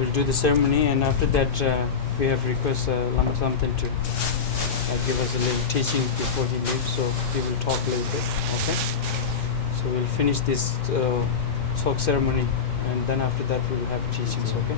we'll do the ceremony, and after that we have request Lama Samteng to give us a little teaching before he leaves, so he will talk a little bit, okay? So we'll finish this Tsok ceremony, and then after that we will have teachings, okay?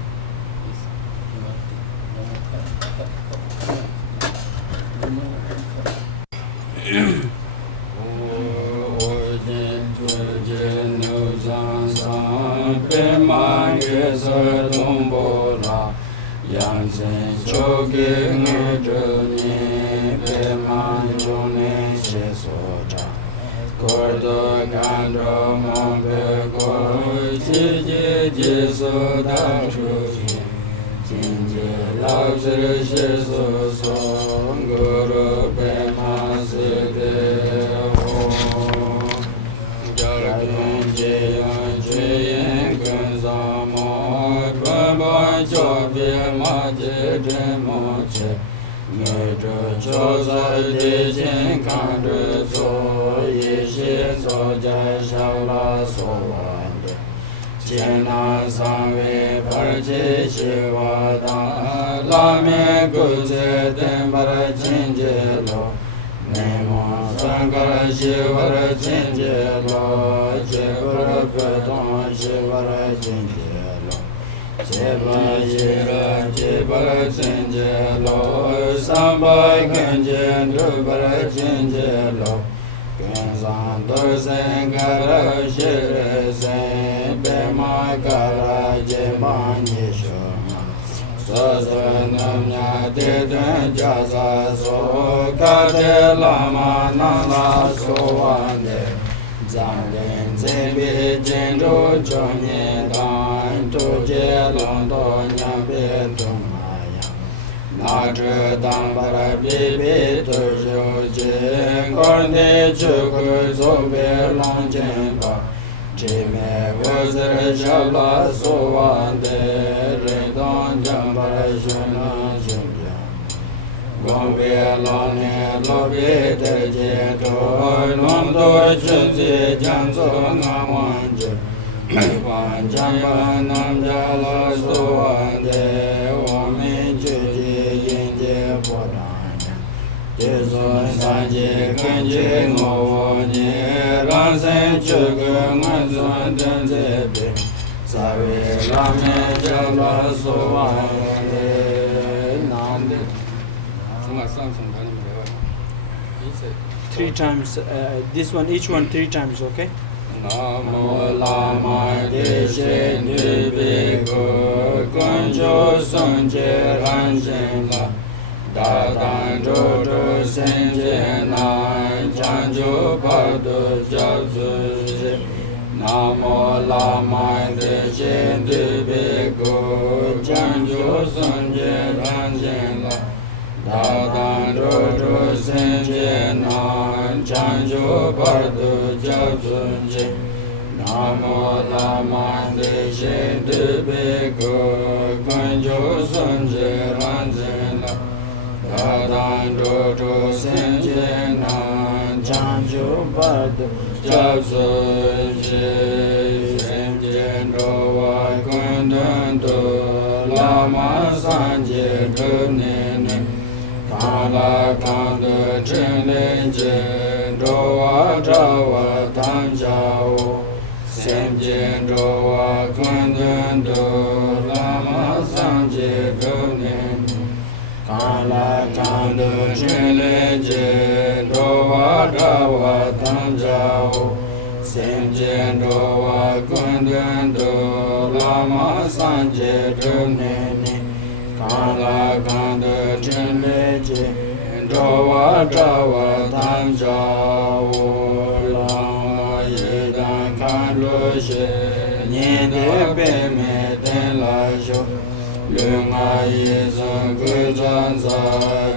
Three times, this one, each one 3 times, okay? Namo Lama Dechen Drubwang Kunjo Sunje Ranjela Dadan Jojo Senje Nan Janjo Pardo Jabzu Namo Lama Dechen Drubwang Janjo Sunje Ranjela Dadan Jojo Senje Nan Janjo Pardo Jabzu Namo Lama Dechen Drubwang Kunjo Sunje Ranjela Dadan Jojo Senje Nan Janjo Pardo Jabzu Senje Rowa Kundando Lama Sanje Drunene Kala Kanda Chenlenje Rowa Jawa Tanjao Senje Rowa Kundando Lama Sanje Drunene Kala Kanda Chenlenje Rowa Jawa Tanjao Senje Rowa Kundando Lama Sanje Drunene Kala Kanda Chenleje Jawa Jawa Tanjao Lama Yedan Kando She Nyende Peme Ten La Sho Lunga Yezan Guzanza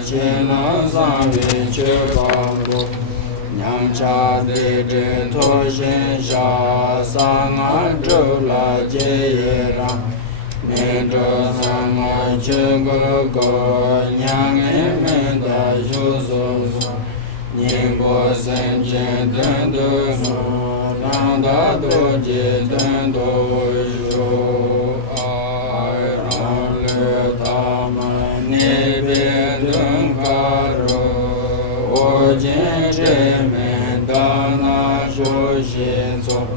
Chena Sanvi Chepango Nyangcha Dechen Toshin Sha Sanga Jola Jeyera Mendo Sanga Chengoko Nyang Emenda Shuso Nyingbo Senchen Tendo No Nanda Doje Tendo Shu Ai Ojin Jemen Dana Shoshin Tsok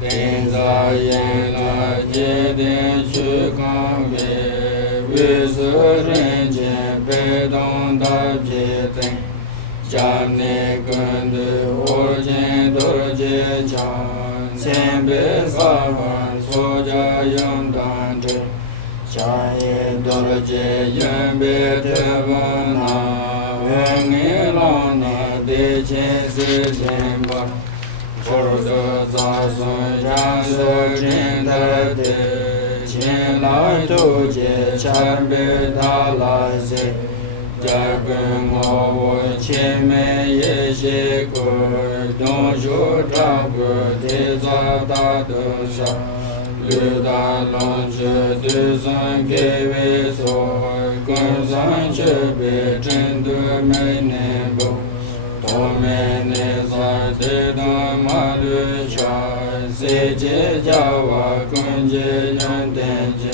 Tenza Yen La Jeden Chukan Ve Visurin Jen Pedon Da Jeten Jamne Gundu Ojin Dorje Chan Sembe Savan Soja Yondan Je Chaye Dorje Yonbe Tevana Vengelana Dechen Siljemba Chordo Zasun Janso Jindade Chinla Tuje Charbe Dalaze Jagun Mawo Chime Yeshe Kur Donjo Drago Deza Dadosa Luda Lonje Duzan Geve So Gunzan Chebe Jindu Menembo Tomene Zadedon Malu Cha Seje Jawa Kunje Yandenje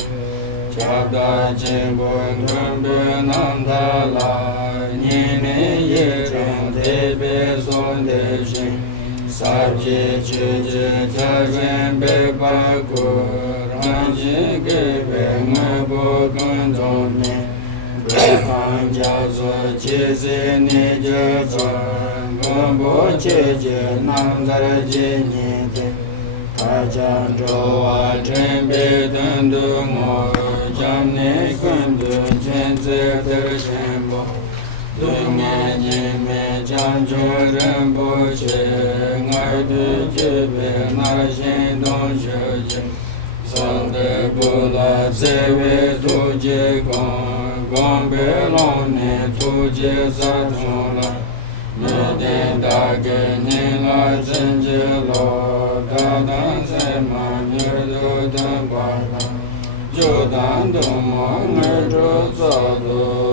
Chabda Jimbo Gumbu Nandala Nine Yeron Tebe Sondeshin Sabje Chuje Chajen Bebakur Ranji Gebe Ngabo Gunzone Bekan Jazo Chese Nijabar Gumbo Cheje Namdara Jinite Kajan Jowa Jembe Dundu Mo Jamne Kundu Jense Tershembo Dunga Jime Janjo Rinpoche Ngai Du Jube Narshin Don Shoje Sande Bula Zewe Tuje Gombe Lone Tuje Satsula Mede Dage Nila Zinjilo Dadan Sema Nirdu Dambala Jodan Domo Nirdu Zadu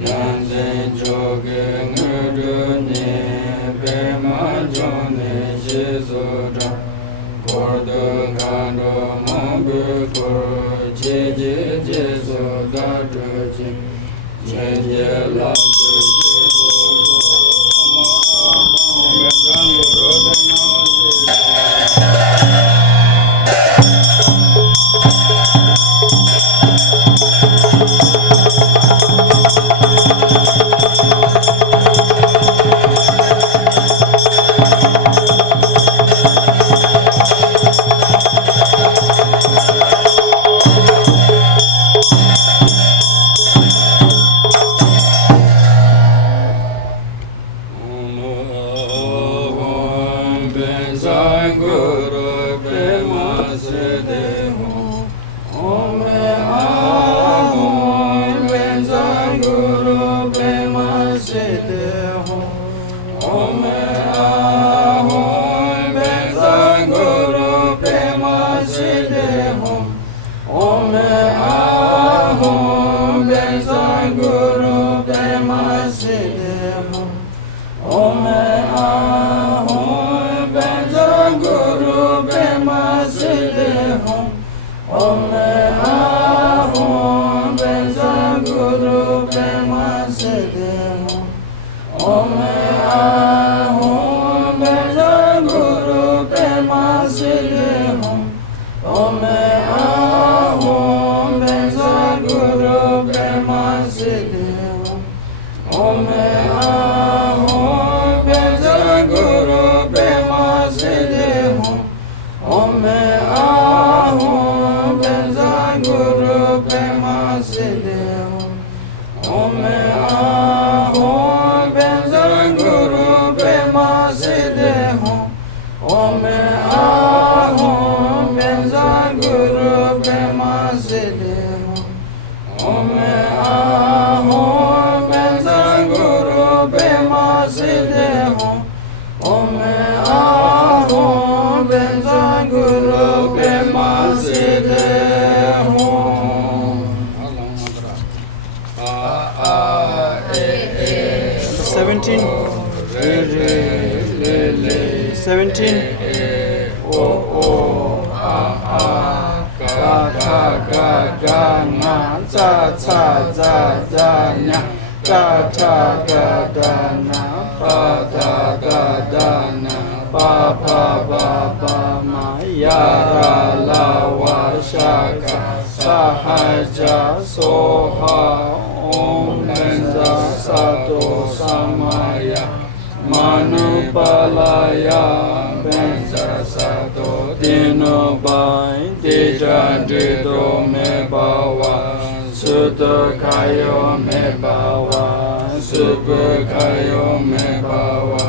Yanzen Joge Ngudune Pema Jone Shizuda Gordo Gando Mombu Kuro Cheje Jesu Datuji Cheje Lasu Seventeen. Oh, oh. Gana Za Za Za Za Nya Ga Ta Ga Da Na Pa Da Ga Da Na Pa Pa Pa Pa Ma Ya Ra La Wa Shaka Sahaja Soha Om Benza Sato Samaya Manupalaya Benza Sato Dino Bai Deja Dido Me Bawa Sutta Kayo Me Bawa Subha Kayo Me Bawa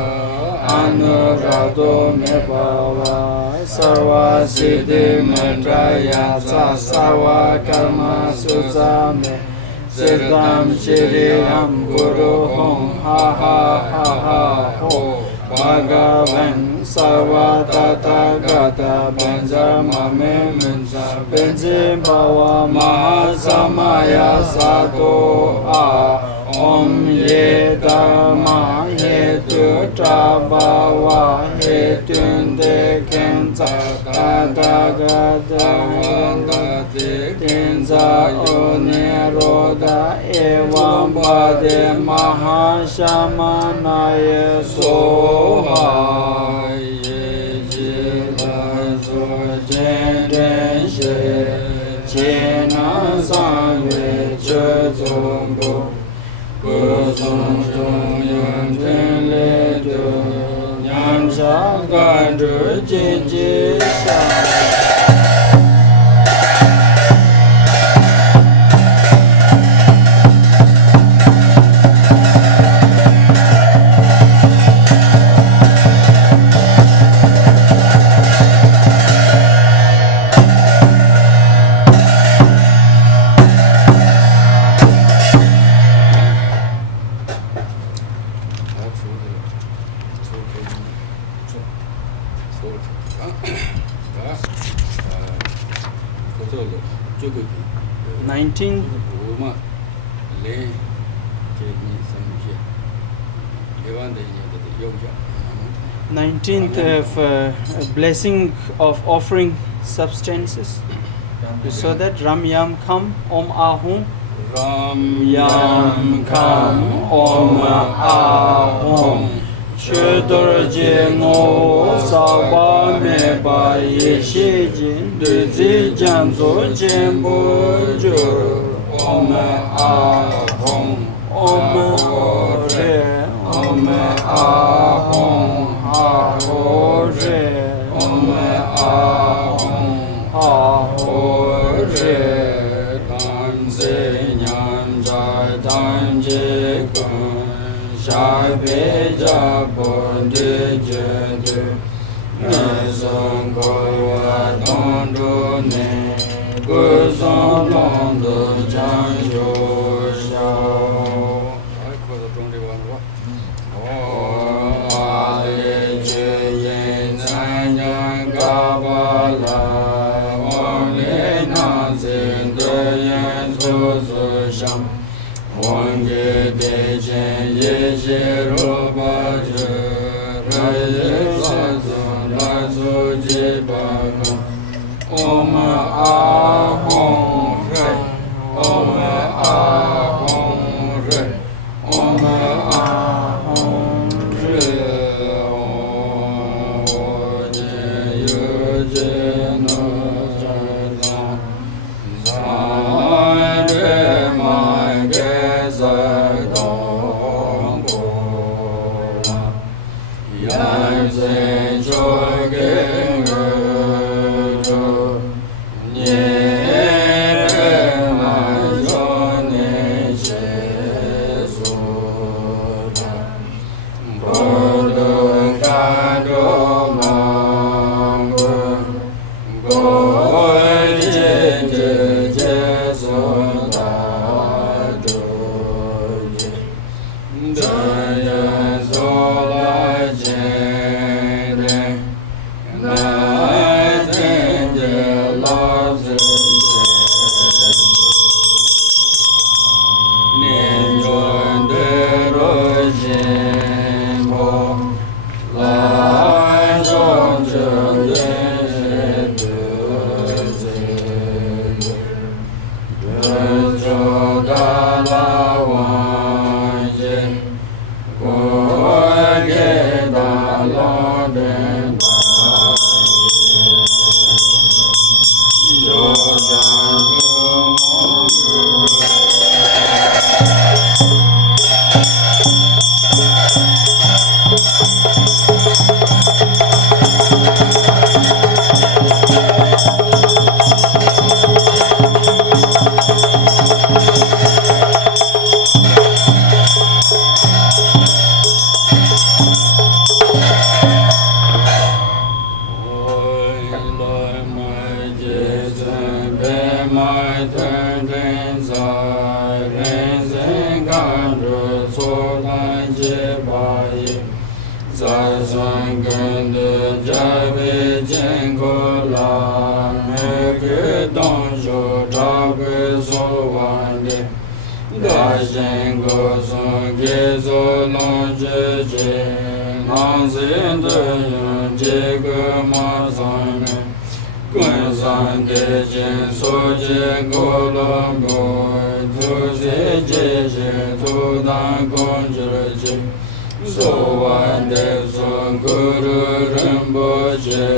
Anurado Me Bawa Sarva Siddhi Matraya Sawa Karma Sutta Me Siddham Shiriyam Guru Hom Ha Ha Ha Ha Ho Bhagavan Sarva Tata Gata Benja Mame Mensa Benjim Bhava Mahasamaya Sato A Om Ye Dharma Hetu Trabhava Hetun Dekenza Tata Gata Vanda Dekenza Oniroda Evam Bade Mahashamanaya Soha Ye Jila Sojen Denshe Chena Sangwe Chezombo Guzon Zhongyang Tenle Du Nyam Sha Gandu Jinji Sha 19th of blessing of offering substances. You saw that? Ram Yam Kam Om Ahum. Ram Yam Kam Om Ahum. Chödor Jeno Sawa Me Ba Yeshe Jin Duzi Janzo Jembo Jur Om Ahum. Om Re Om Ahum. Ahore Om Ahum Ahore Tanze Nyam Jai Tanje Kun Shai Beja Bondi Jedu Nezon Kowa Dondo Ne Guzon Londo Janjo Shao I call the Dondi one. Dechen Yeshe Roba Raye Sazon Lazo Jibaka Om Ahom Re Om Ahom Re Om Ahom Re Om Yuje No Jadon Zane Ma Geza mai ten ten sa ren sen kan ru so lan je ba yi sa san gen de ja ve jen ko la me ke don jo ta ke so wan de da jen go so ge so long je je nan sen de yun je ge ma san me Kun san de jen so je go lo go tu se je je tu dan kon je je so wan de so guru Rinpoche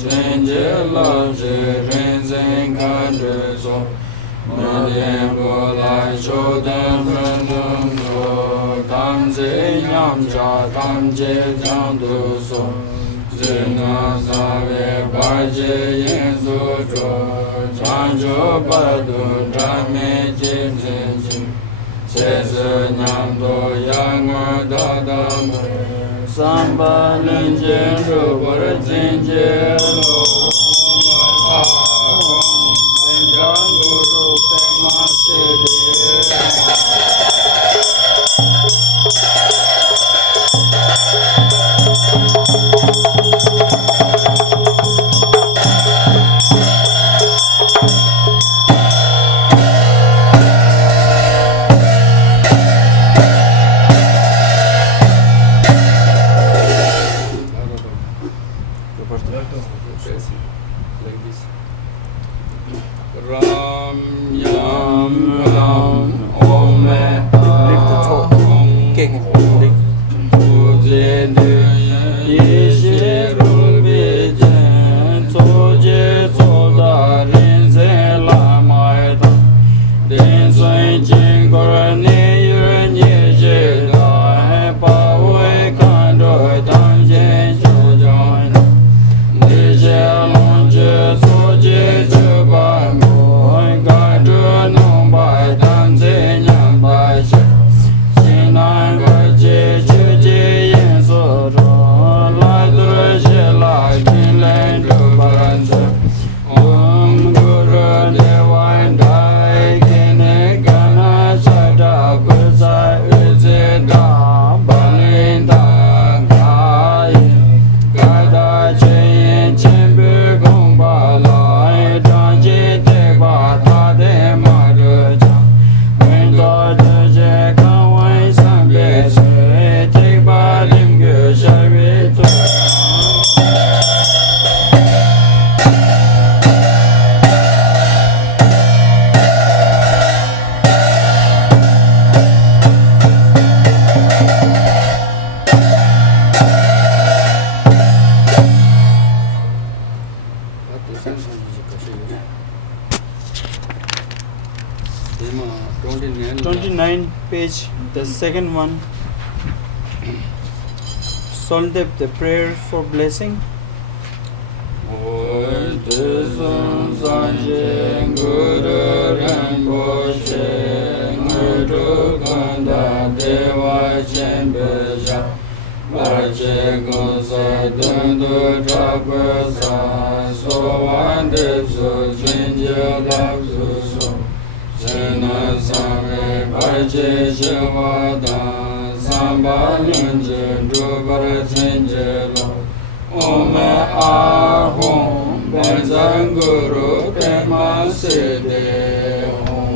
chen je la je ren zen kan de so ma yen go la cho dan fen dum go tam ze nyam ja tam je jang du so Zena Save Baje Yenzo Jo Chanjo Badu Drame Jim Jim Sesa Nyamdo Yang Dadam Samba Linjen Rupar Zinje Lo Benjang Guru Pema Sede The second one, Soldev, the prayer for blessing. Guru Rinpoche, Guru Kanda Deva Chembeja, Bache Gonsa Dundu Trapasa, So Wande So Chinja Lapsu So. Sena Same Bache Shivada Samba Lunje Drubar Chinje Lo Ome Ahom Benzang Guru Pema Sede Om.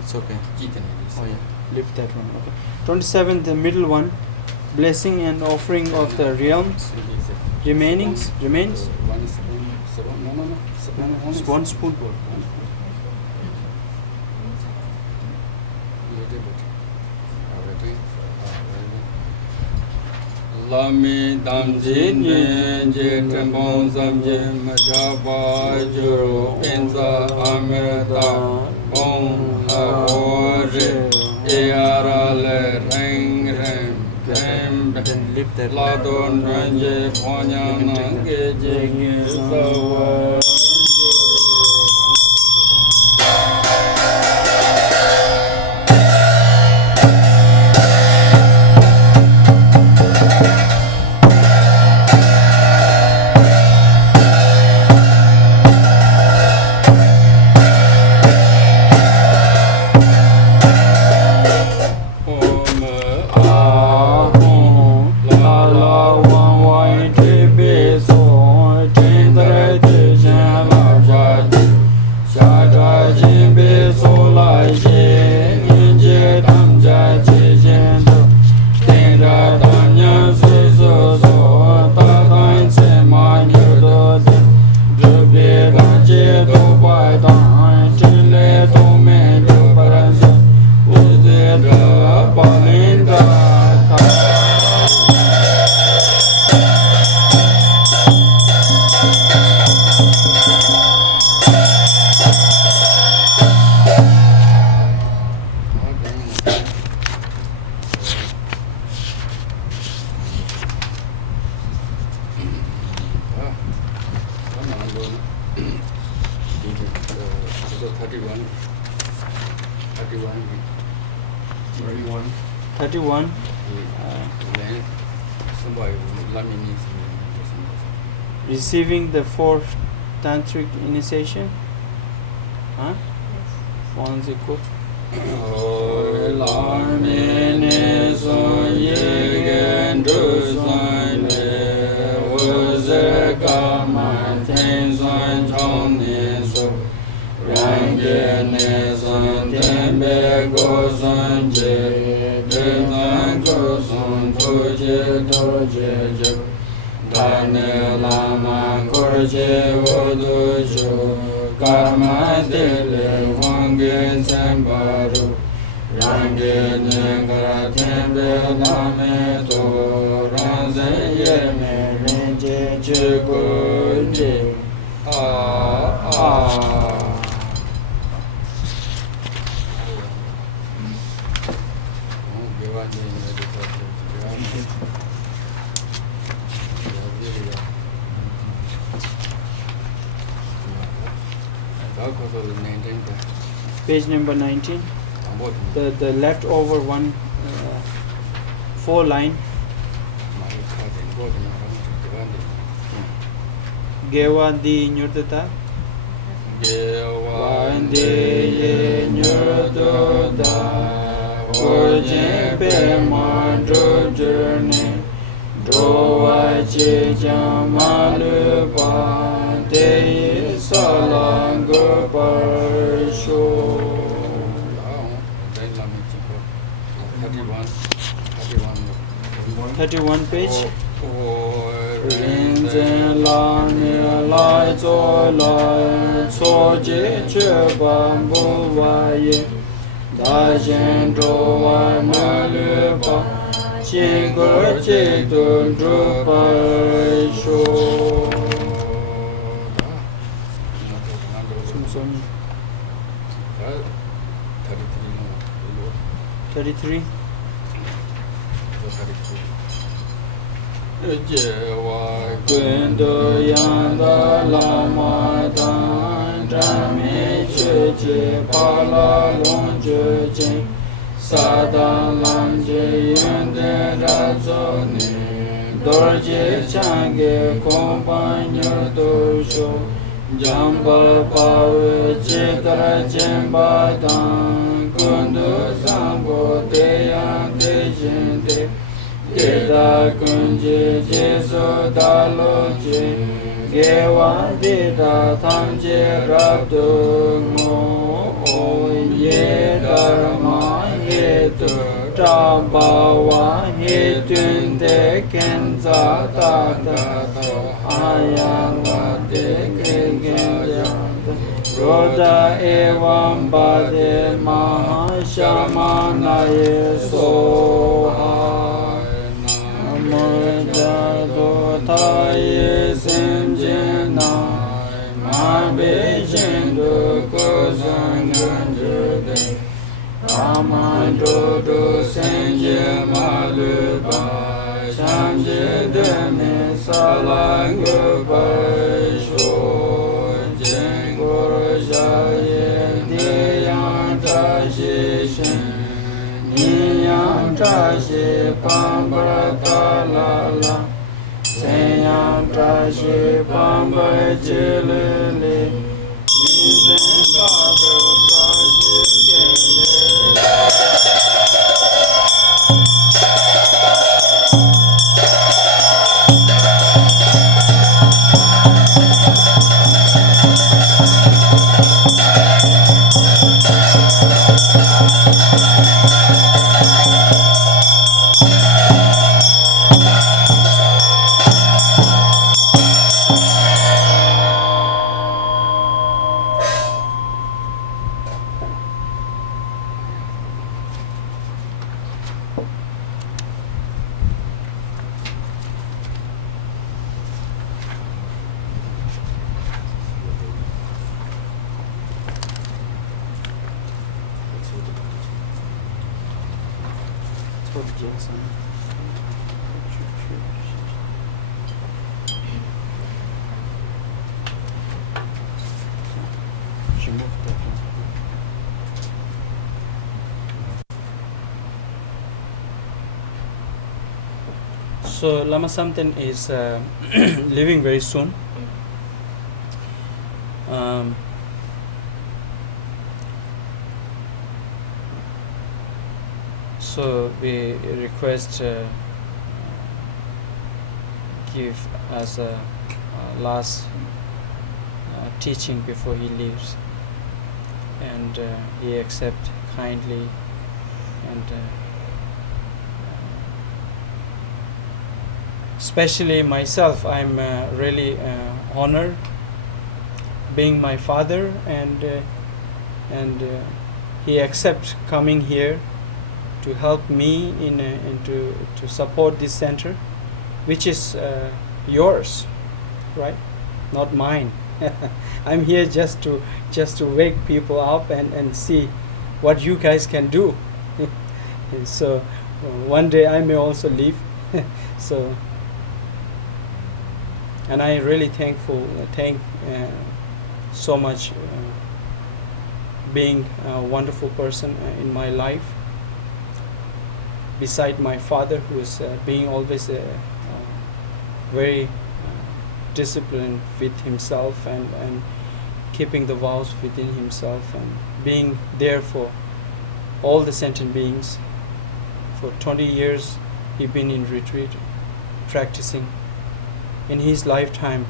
It's okay. Oh yeah, lift that one. Okay. 27, the middle one, blessing and offering of the realms, remains. One spoon. Lami damji nje trembon zamje majaba juro penza amrita om ahore eara le reng reng live that. Receiving the fourth tantric initiation? Huh? One's equal. Lama Korje Vodujo Karma Dele Wange Zembaru Range Nyangara Tembe Lame To Ranze Yeme Renje Chuguje Page number 19. The leftover one, 4 line. Gewa di nyurdata. Gewa di nyurdata. Oje pe mandro journey. Drowa che jamalu pa te salango parsho. 31 page. Rinzen la ne lai zo lai so je che bambu wa ye da jen do wa ma le pa chi go che do dro pa sho. 33. Quando yanda lama dan drame che pala longe che sada lanje yende razone dorje change compagno dosho jamba pawe che kara jamba dan quando sambo te ante gente Deda kunje jesu daloje gewa deda tanje rabdu ngo ye dharma hetu trabawa hetun de kenza tata ayanga de kenja roda evam bade mahashamana yesoha Taye semjena ma bejendo kozanganjude Amando do senje maluba ni salang bai shu jing gur ja ye ni yang cha shi shin ni yang cha shi pam bra ta la la sen yang cha shi pam bai ji le le ni zen da ge cha shi gen le So Lama Samteng is leaving very soon. So we request give as a last teaching before he leaves, and he accept kindly, and especially myself, I'm really honored being my father, and he accept coming here to help me in to support this center, which is yours, right? Not mine. I'm here just to wake people up and see what you guys can do. So one day I may also leave. So, and I really thank so much being a wonderful person in my life, beside my father, who is being always very disciplined with himself, and keeping the vows within himself, and being there for all the sentient beings. For 20 years he been in retreat practicing. In his lifetime,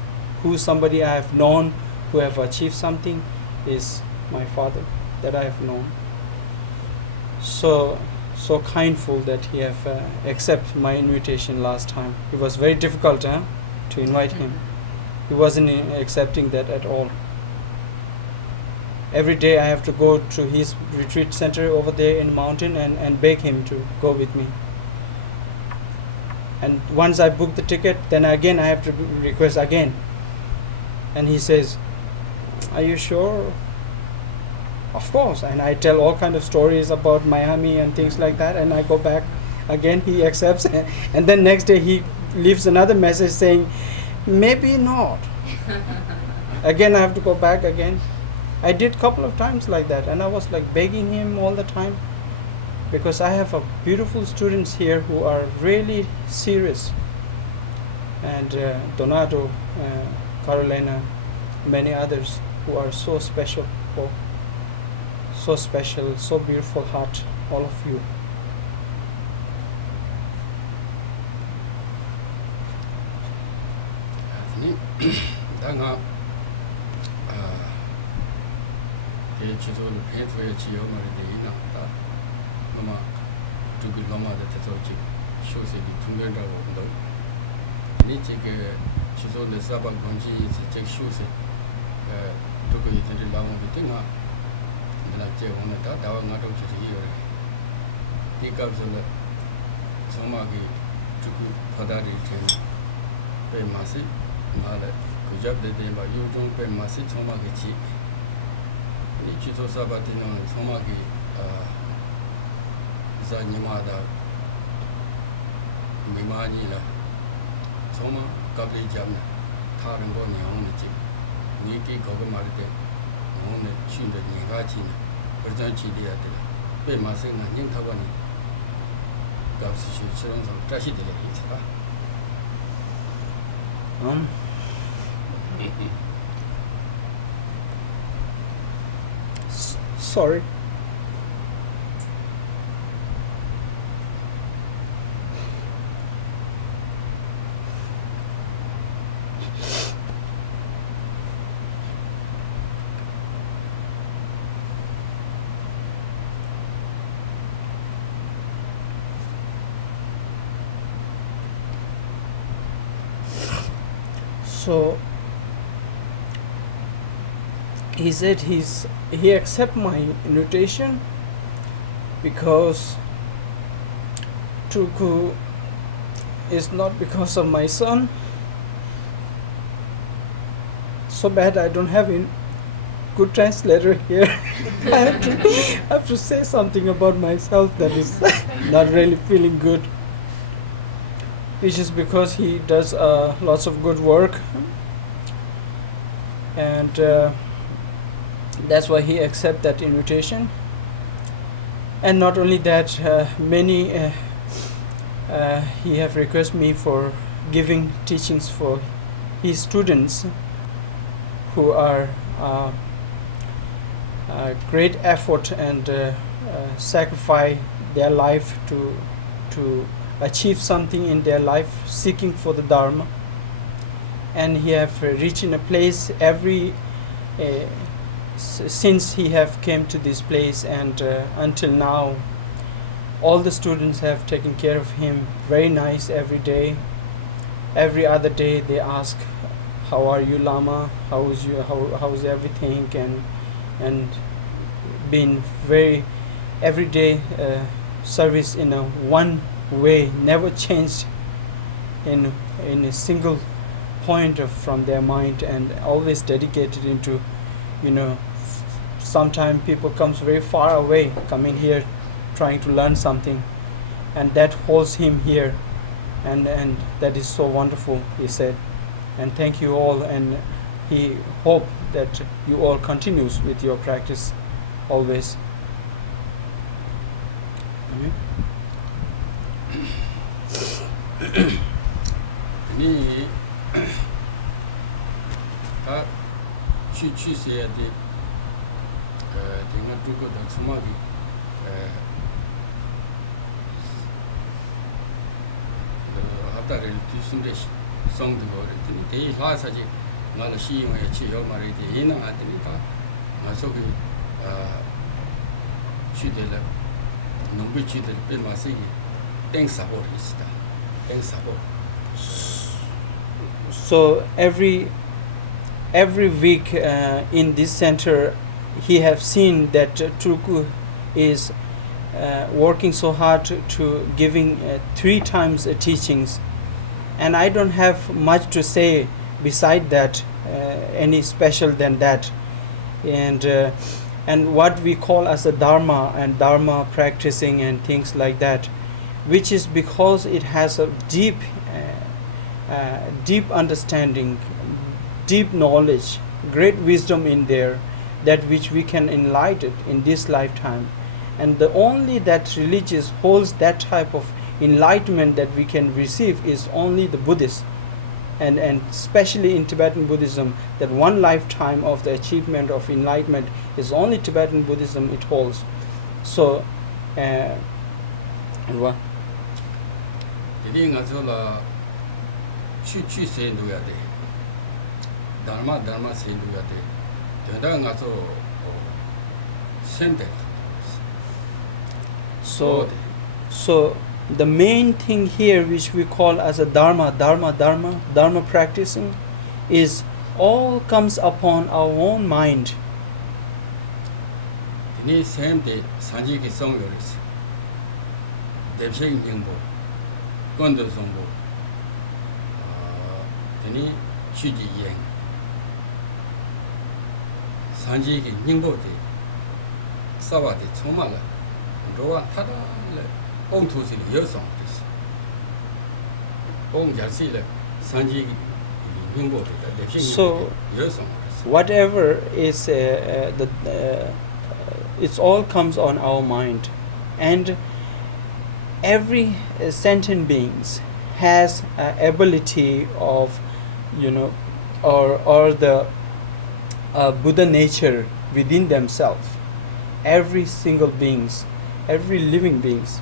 somebody I have known who have achieved something is my father that I have known. So kindful that he have accept my invitation last time. It was very difficult to invite him. He wasn't accepting that at all. Every day I have to go to his retreat center over there in the mountain and beg him to go with me. And once I book the ticket, then again I have to request again. And he says, "Are you sure?" Of course. And I tell all kind of stories about Miami and things like that, and I go back again. He accepts, and then next day he leaves another message saying, "Maybe not." Again I have to go back again. I did couple of times like that, and I was like begging him all the time, because I have beautiful students here who are really serious, and Donato, Carolina, many others who are so special, so beautiful heart, all of you. Soma Gabli Jamna, Tarangoni on the Jim, Niki Gogamarde, on the Chin the Nigachina, Berjanchi de Bemasing and Yintawani. Gabsi Chirons of Trashid. Sorry. So he said he accept my invitation because Tulku is not because of my son. So bad I don't have a good translator here. I have to say something about myself that is not really feeling good. Which is because he does lots of good work, and that's why he accept that invitation. And not only that, many he have requested me for giving teachings for his students who are great effort and sacrifice their life to achieve something in their life, seeking for the Dharma. And he have reached in a place since he have came to this place, and until now all the students have taken care of him very nice every day. Every other day they ask, how are you, Lama, how's everything, and been very everyday service in a one way, never changed in a single point from their mind, and always dedicated into, sometimes people comes very far away coming here trying to learn something, and that holds him here, and that is so wonderful, he said. And thank you all, and he hope that you all continues with your practice always. Ni Chi said the Tulku the Samagi after the song the word, the last Malashi or Chio Mariti in Atlanta, Masoki Chidela, no which the Pilmasigi, thanks about his thanks about. So every week in this center, he have seen that Tulku is working so hard to giving 3 times teachings, and I don't have much to say beside that, any special than that, and what we call as a Dharma and Dharma practicing and things like that, which is because it has a deep understanding, deep knowledge, great wisdom in there, that which we can enlighten in this lifetime. And the only that religious holds that type of enlightenment that we can receive is only the Buddhists, and especially in Tibetan Buddhism, that one lifetime of the achievement of enlightenment is only Tibetan Buddhism it holds. So what? Chi saying do yade, Dharma saying do yade, the Dangazo sent it. So the main thing here, which we call as a Dharma practicing, is all comes upon our own mind. The same day, Sanji is song yours. Dechen Yingbo, Gondo Zombo, Teni Chuji Yang, Sanji Yingbo, Sawati Tomala, Roa Tada, Om to see your song. Om Jasile, So whatever is it all comes on our mind, and every sentient beings has ability of, or the Buddha nature within themselves. Every single beings, every living beings.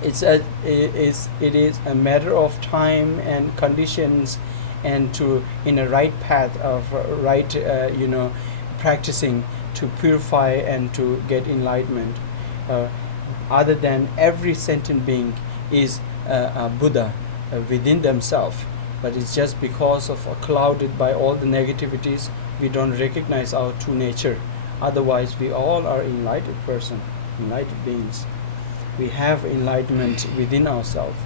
It is a matter of time and conditions, and to in a right path of right practicing to purify and to get enlightenment. Other than every sentient being is a Buddha within themselves, but it's just because of clouded by all the negativities, we don't recognize our true nature. Otherwise, we all are enlightened person, enlightened beings. We have enlightenment within ourselves.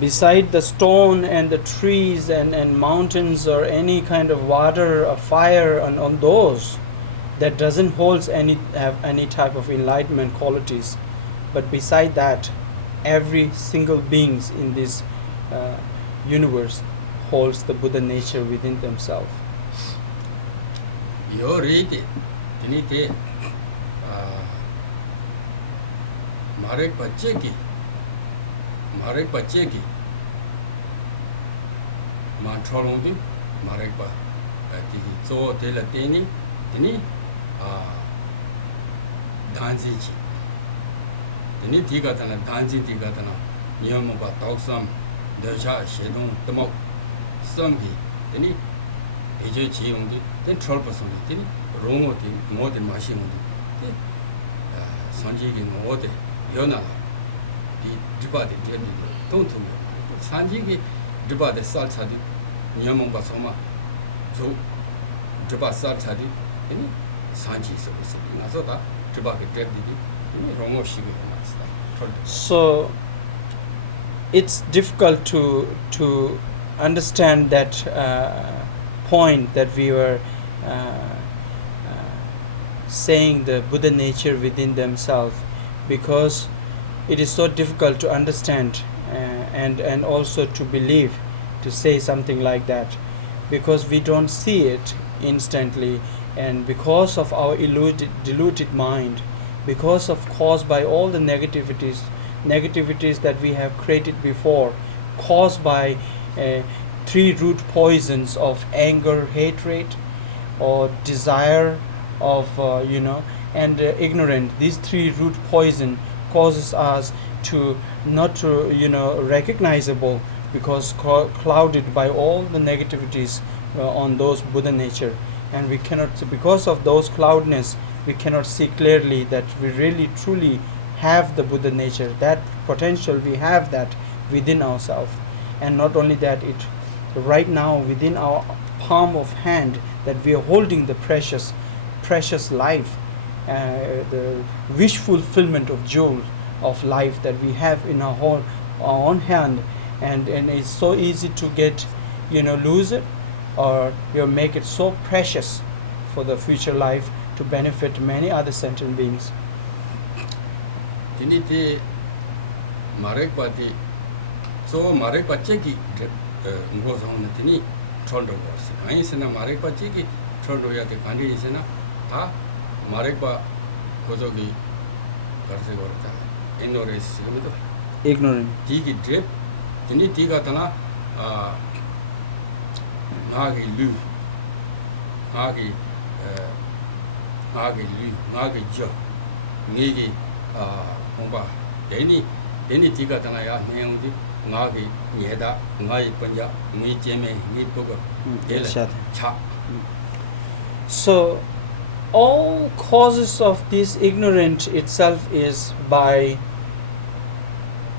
Beside the stone and the trees and mountains or any kind of water or fire and on those, that doesn't have any type of enlightenment qualities. But beside that, every single beings in this universe holds the Buddha nature within themselves. Danziji. Dini Tigatana, Danzi Tigatana, Nyamoba, Toksam, Decha, Shedon, Demok, Sambi, Dini, Eji on the, then 12% of Romo, more than machine, Sanji in order, Yona, the Driba, the don't do it. Sanji, Driba, the Salsa, Nyamoba Soma, so Driba Salsa, any Sanji, so that. So it's difficult to understand that point that we were saying the Buddha nature within themselves, because it is so difficult to understand and also to believe, to say something like that, because we don't see it instantly. And because of our deluded mind, because of caused by all the negativities that we have created before, caused by 3 root poisons of anger, hatred, or desire, of and ignorance. These 3 root poison causes us to not recognizable, because clouded by all the negativities on those Buddha nature. And we cannot, because of those cloudness, we cannot see clearly that we really truly have the Buddha nature, that potential, we have that within ourselves. And not only that, it right now within our palm of hand, that we are holding the precious life, the wish fulfillment of jewel of life that we have in our own hand, and it's so easy to get lose it, or make it so precious for the future life to benefit many other sentient beings. Tiniti Marekpati, so Marekpacheki, Ngozon, Tini, Trondo was. Kaisana Marekpacheki, Trondo Yati Kandi Isena, Ha, Marekpa, Kozogi, Karsegorta, Endores, Ignorant. Tiki drip, Tini Tigatana, Magi Lu, Magi Lu, Magi Jo, Nigi, Pomba, Deni Tigatanaya, Nendi, Magi, Yeda, Ngai Panja, Ni Jeme, Ni Boga, Cha. So, all causes of this ignorance itself is by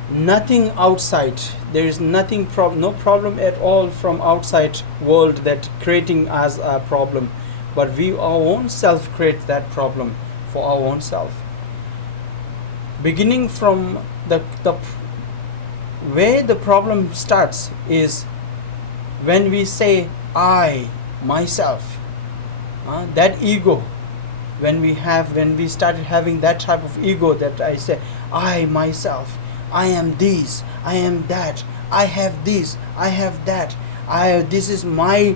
nothing outside. There is nothing no problem at all from outside world that creating us a problem, but we our own self create that problem for our own self. beginning from the way the problem starts is when we say I, myself, that ego. When we started having that type of ego, that I say I, myself, I am this, I am that, I have this, I have that, this is my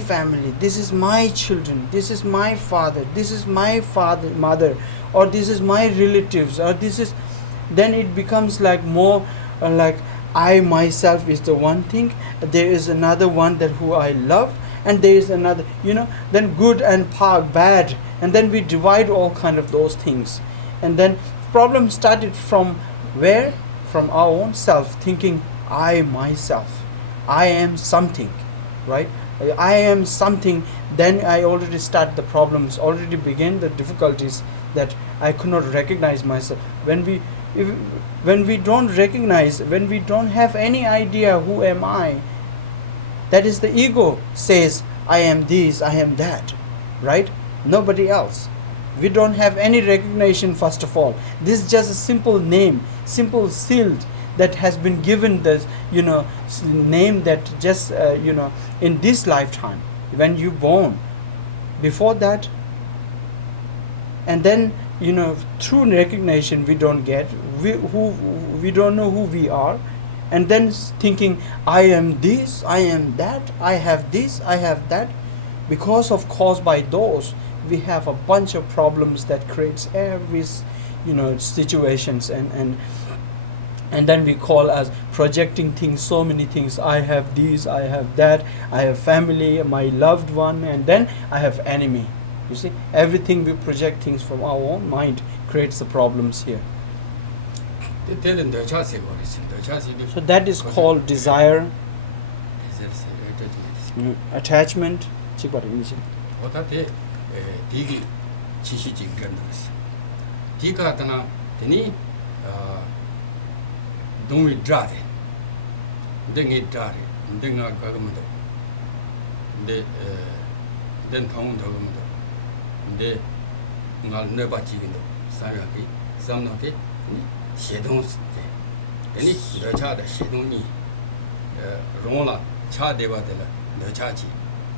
family, this is my children, this is my father, this is my mother, or this is my relatives, or this is, then it becomes like more like I myself is the one thing, there is another one that who I love, and there is another, then good and bad, and then we divide all kind of those things. And then problem started from where? From our own self, thinking I myself, I am something, right? I am something. Then I already start the problems, already begin the difficulties, that I could not recognize myself. When we don't recognize, when we don't have any idea who am I, that is the ego says I am this, I am that, right? Nobody else. We don't have any recognition. First of all, this is just a simple name, simple shield that has been given, this name that just in this lifetime when you born. Before that, and then through recognition we don't get, we don't know who we are, and then thinking I am this, I am that, I have this, I have that. Because of caused by those, we have a bunch of problems that creates every situations, and then we call as projecting things, so many things. I have this, I have that, I have family, my loved one, and then I have enemy. You see, everything we project things from our own mind creates the problems here. So that is called desire, attachment. 디기 지시지 그런다스 디가다나 되니 동이 드라데 댕이 드라데 댕아 가금도 근데 된 타운 더금도 근데 날 내바지긴도 사야기 삼나게 시동스 되니 여차다 시동이 롱라 차대바들 너차지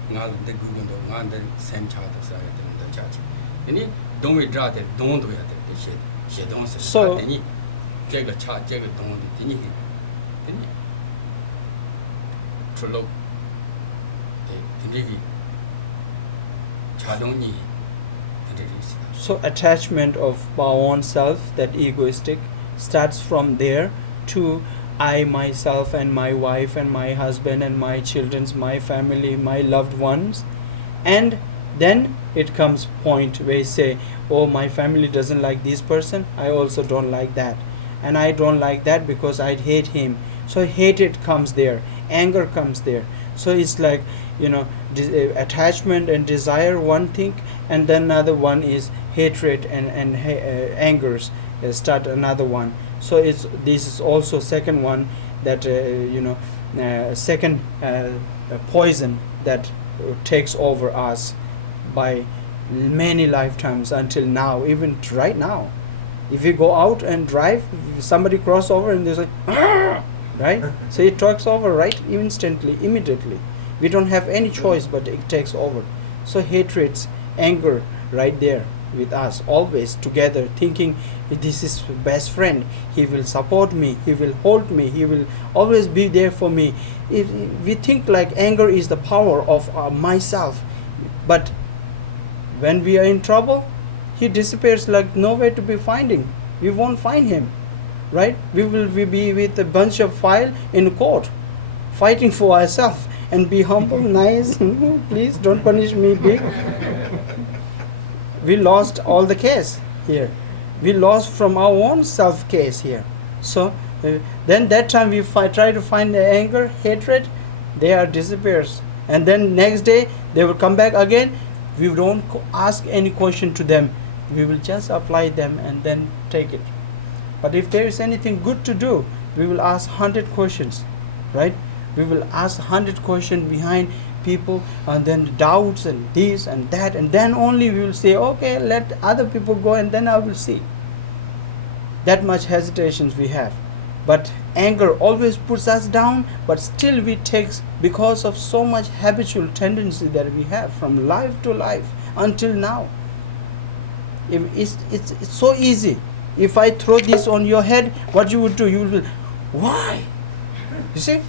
ngal de gugun do ngal de sem cha do sa ya de cha chi ni dong wi dra de dong do ya de she dong se ni je ge cha je ge dong de ni ni chulo de ni cha dong ni. So attachment of our own self, that egoistic, starts from there to I, myself, and my wife, and my husband, and my children, my family, my loved ones. And then it comes point where you say, oh, my family doesn't like this person, I also don't like that, and I don't like that because I hate him. So hatred comes there, anger comes there. So it's like attachment and desire, one thing, and then another one is hatred and angers start another one. So this is also second one, that second poison that takes over us by many lifetimes until now, even right now. If you go out and drive, somebody cross over and there's like, right? So it takes over right instantly, immediately. We don't have any choice, but it takes over. So hatreds, anger, right there with us, always together, thinking this is best friend, he will support me, he will hold me, he will always be there for me. If we think like anger is the power of myself, but when we are in trouble, he disappears like nowhere to be finding. We won't find him, right? We will be with a bunch of file in court, fighting for ourselves, and be humble, nice, please don't punish me big. We lost all the case here. We lost from our own self case here. So then that time we try to find the anger, hatred, they are disappears. And then next day they will come back again. We don't ask any question to them. We will just apply them and then take it. But if there is anything good to do, we will ask 100 questions, right? We will ask 100 questions behind people, and then doubts and this and that, and then only we will say, okay, let other people go, and then I will see. that much hesitations we have. But anger always puts us down, but still we take, because of so much habitual tendency that we have from life to life until now. It's so easy. If I throw this on your head, what you would do? You will, why? You see?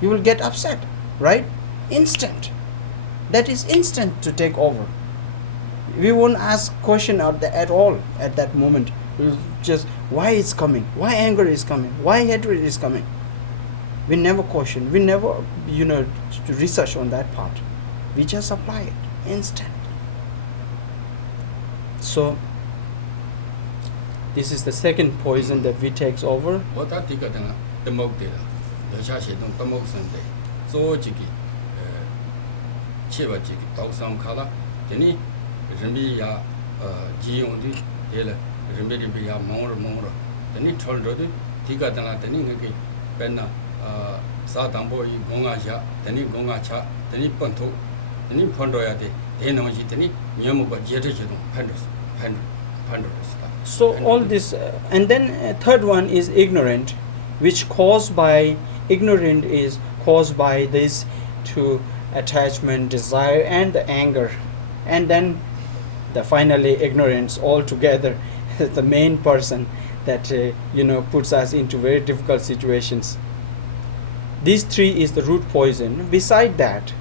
You will get upset, right? Instant. That is instant to take over. We won't ask question at all at that moment. We'll just, why it's coming? Why anger is coming? Why hatred is coming? We never question. We never, research on that part. We just apply it. Instant. So, this is the second poison that we takes over. So all this, and then third one is ignorant, which caused by ignorant is caused by this to attachment, desire, and the anger, and then the finally ignorance altogether is the main person that puts us into very difficult situations. These three is the root poison. Beside that,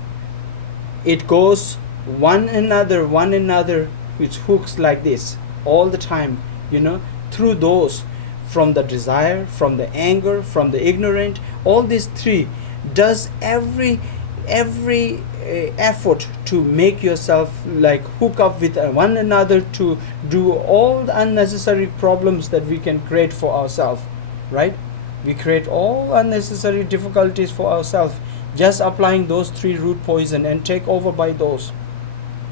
it goes one another, which hooks like this all the time, through those, from the desire, from the anger, from the ignorant. All these three does every effort to make yourself like hook up with one another, to do all the unnecessary problems that we can create for ourselves, right? We create all unnecessary difficulties for ourselves just applying those three root poison and take over by those,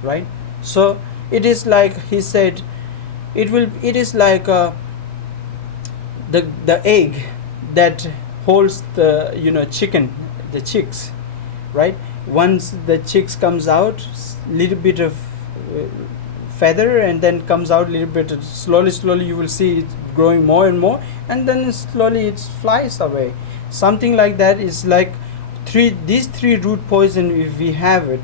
right? So it is like he said, it is like the egg that holds the chicken, the chicks, right? Once the chicks comes out, little bit of feather, and then comes out little bit of, slowly you will see it growing more and more, and then slowly it flies away. Something like that is like these three root poison. If we have it,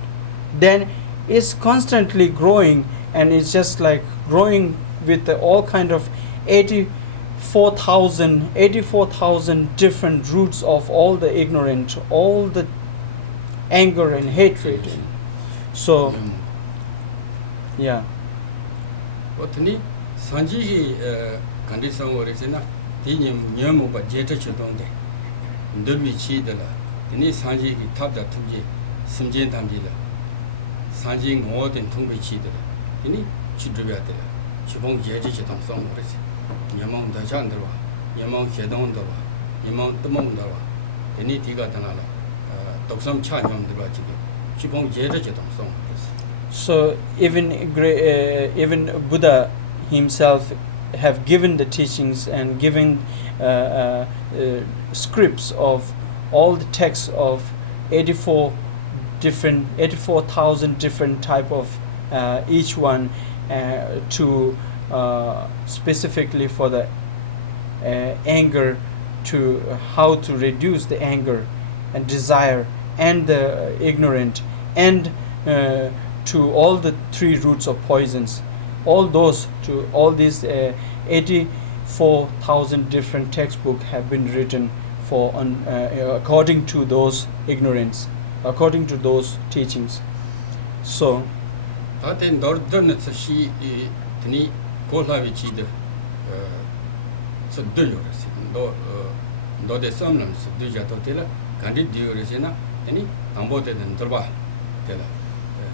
then it's constantly growing, and it's just like growing with all kind of 84,000 different roots of all the ignorant, all the anger and hatred. So yeah. Otni sanji condition origina tinim nyamu ba jeta chudonde ndulwi chi de la tini sanji ki tabda tuje simjen tamji la sanji ngoden tungbe chi de la tini chudruya de la chubong jeta chudong song origina nyamong da chandwa nyamong hedong da wa nyamong tumong da wa tini tiga tanala doksam cha nyam de ba chi chubong jeta chudong song. So even Buddha himself have given the teachings and given scripts of all the texts of 84,000 different type of each one to specifically for the anger, to how to reduce the anger and desire and the ignorant, and to all the three roots of poisons, all those, to all these 84,000 different textbooks have been written for according to those ignorance, according to those teachings. So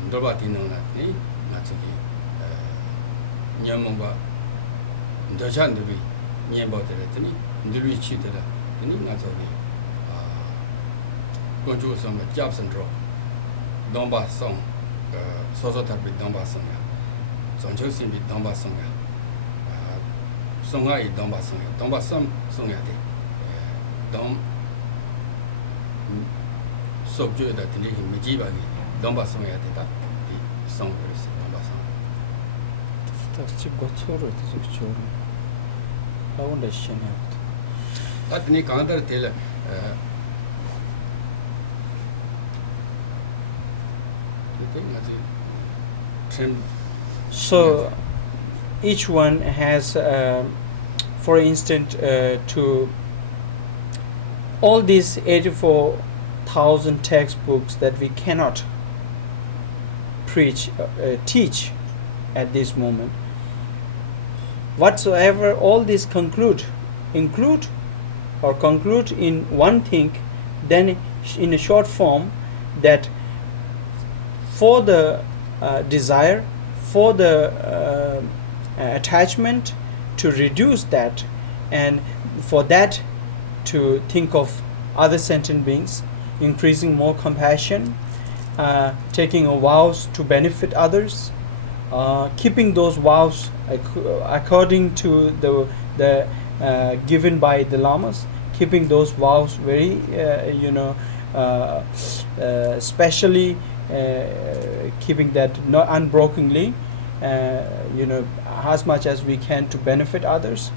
Drubwang tinona ni natsuki nyamongba Dechen debi nyembo tere tani ndulwi chi tere tani natsuki goju soma japsan dro domba song soso tarbi domba song ya zoncho simbi domba song ya songa I domba song ya domba song ya de dom sobju da tani mijiba gi domba song ya de da song is domba song. That's a good story. foundation. Atni Kandar Tela. So each one has, for instance, to all these 84,000 textbooks that we cannot teach at this moment. Whatsoever all these include in one thing, then in a short form, that for the desire, for the attachment, to reduce that, and for that to think of other sentient beings, increasing more compassion, taking vows to benefit others, keeping those vows according to the given by the lamas, keeping those vows very specially, keeping that not unbrokenly, as much as we can to benefit others,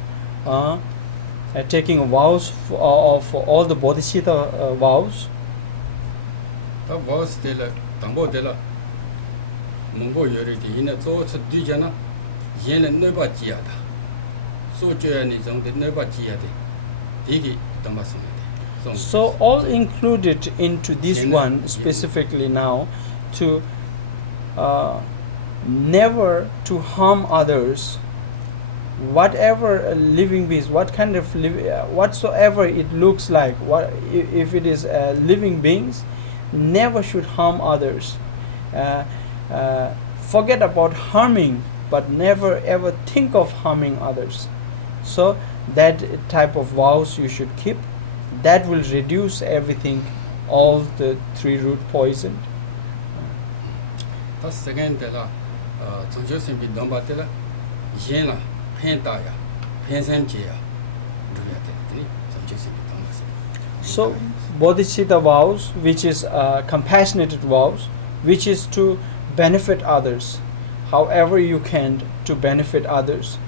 taking vows for all the bodhisattva vows. The vows tela tambo tela mungo yori di hina zo se dijana yene neba jiya da so jya ni jong de neba jiya de digi dhamma samade. So all included into this one specifically now, to never to harm others, whatever living beings, what kind of whatsoever it looks like, if it is living beings, never should harm others. Forget about harming, but never ever think of harming others. So that type of vows you should keep. That will reduce everything, all the three root poison. The second tela Tsok Ceremony dhamma tela yena pentaya pensam jiya duya tela Tsok Ceremony dhamma. So bodhisattva vows, which is compassionate vows, which is to benefit others, however you can, to benefit others,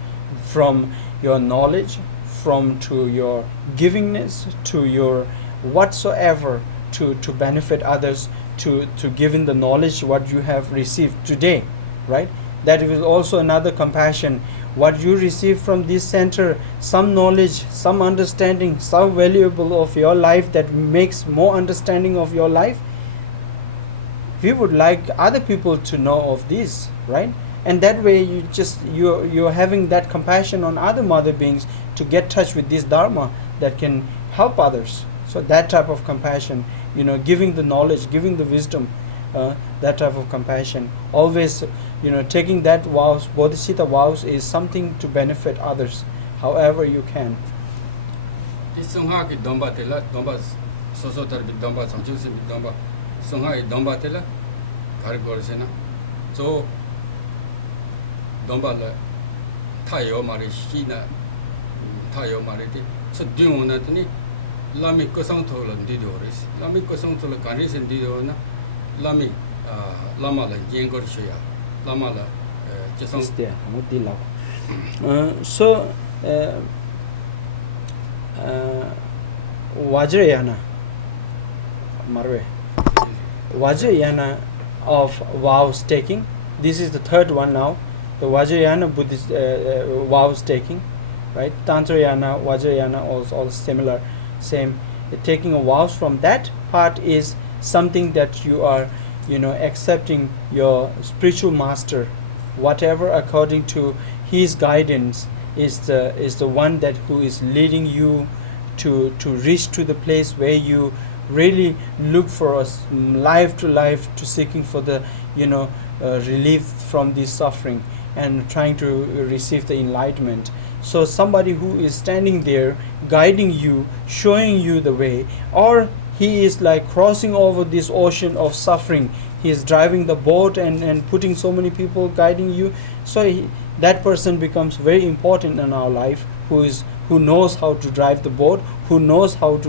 from your knowledge, from to your givingness, to your whatsoever, to benefit others, to giving the knowledge what you have received today, right? That is also another compassion. What you receive from this center, some knowledge, some understanding, some valuable of your life that makes more understanding of your life. We would like other people to know of this, right? And that way you're having that compassion on other mother beings to get touch with this Dharma that can help others. So that type of compassion, giving the knowledge, giving the wisdom, that type of compassion. Always, taking that vows, bodhisattva vows, is something to benefit others, however you can. This sangha ki dhamma tela dhamma sosotar bi dhamma Tsok Ceremony dhamma sangha ki dhamma tela ghar gor se na so dhamma la thayo mari shi na thayo mari ti so dyung na tani lami ko sang thol ndi do res lami ko sang thol kan res ndi do na lami lama la yen gor shoya lama la jesang Este amudi lao. So Vajrayana Marve Vajrayana of vows taking. This is the third one now. The Vajrayana Buddhist vows taking, right? Tantrayana, Vajrayana, all similar, same. Taking a vows from that part is something that you are, accepting your spiritual master, whatever according to his guidance is the one that who is leading you to reach to the place where you really look for life to seeking for the relief from this suffering and trying to receive the enlightenment. So somebody who is standing there guiding you, showing you the way, or he is like crossing over this ocean of suffering, he is driving the boat and putting so many people guiding you, so that person becomes very important in our life, who knows how to drive the boat, who knows how to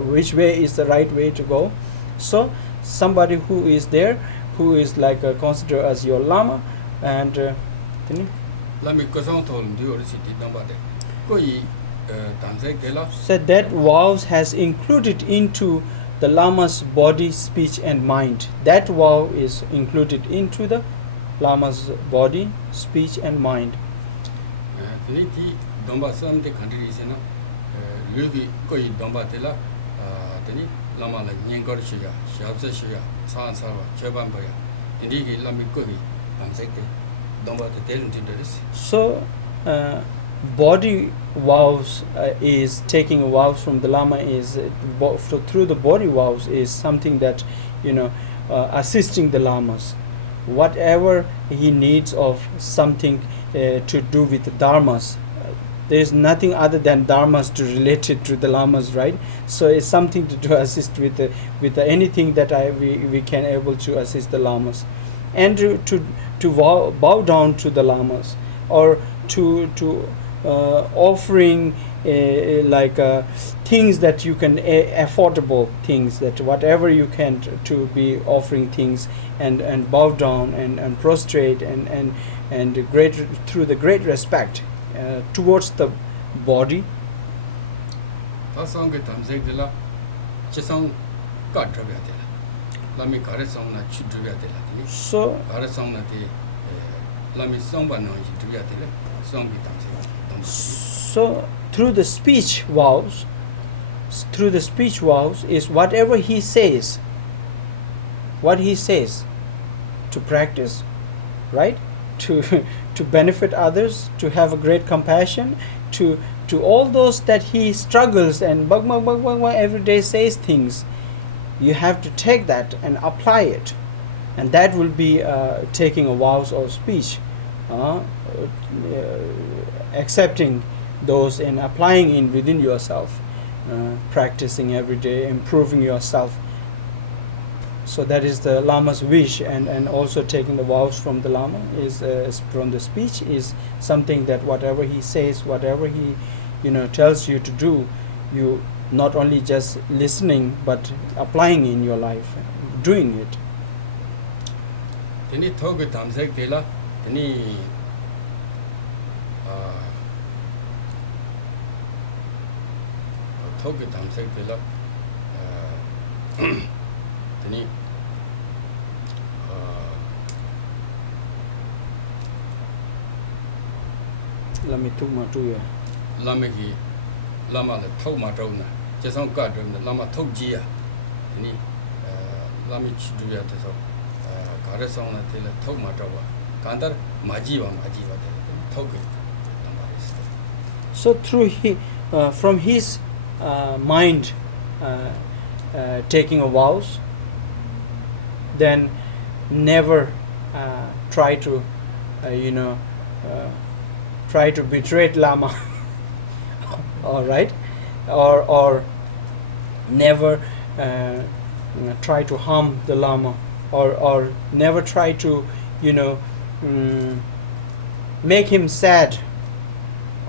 which way is the right way to go. So somebody who is there, who is like considered as your lama, and said that vows has included into the Lama's body, speech and mind. That vow is included into the Lama's body, speech and mind. So body vows is taking vows from the Lama is through the body vows is something that assisting the Lamas, whatever he needs of something to do with the dharmas. There is nothing other than dharmas to relate it to the Lamas, right? So it's something to assist with anything that we can able to assist the Lamas, and to bow down to the Lamas, or to offering things that you can affordable things, that whatever you can to be offering things and bow down and prostrate and great through the great respect towards the body. So through the speech vows is whatever he says, to practice, right? To benefit others, to have a great compassion, to all those that he struggles and every day says things. You have to take that and apply it, and that will be taking a vows or speech, accepting those and applying in within yourself, practicing every day, improving yourself. So that is the Lama's wish, and also taking the vows from the Lama is from the speech is something that whatever he says, whatever he tells you to do, you not only just listening but applying in your life, doing it. Let me took my 2 years. Lama la thâu ma trâu na, chỉ xong cả rồi Lama thâu gì à, thì Lama chỉ đưa ra thế thôi, cả rồi xong là thì là thâu ma trâu à, cả đó ma gì vậy thâu cái. So through from his mind taking a vows, then never try to try to betray Lama. All right, or never try to harm the Lama, or never try to make him sad,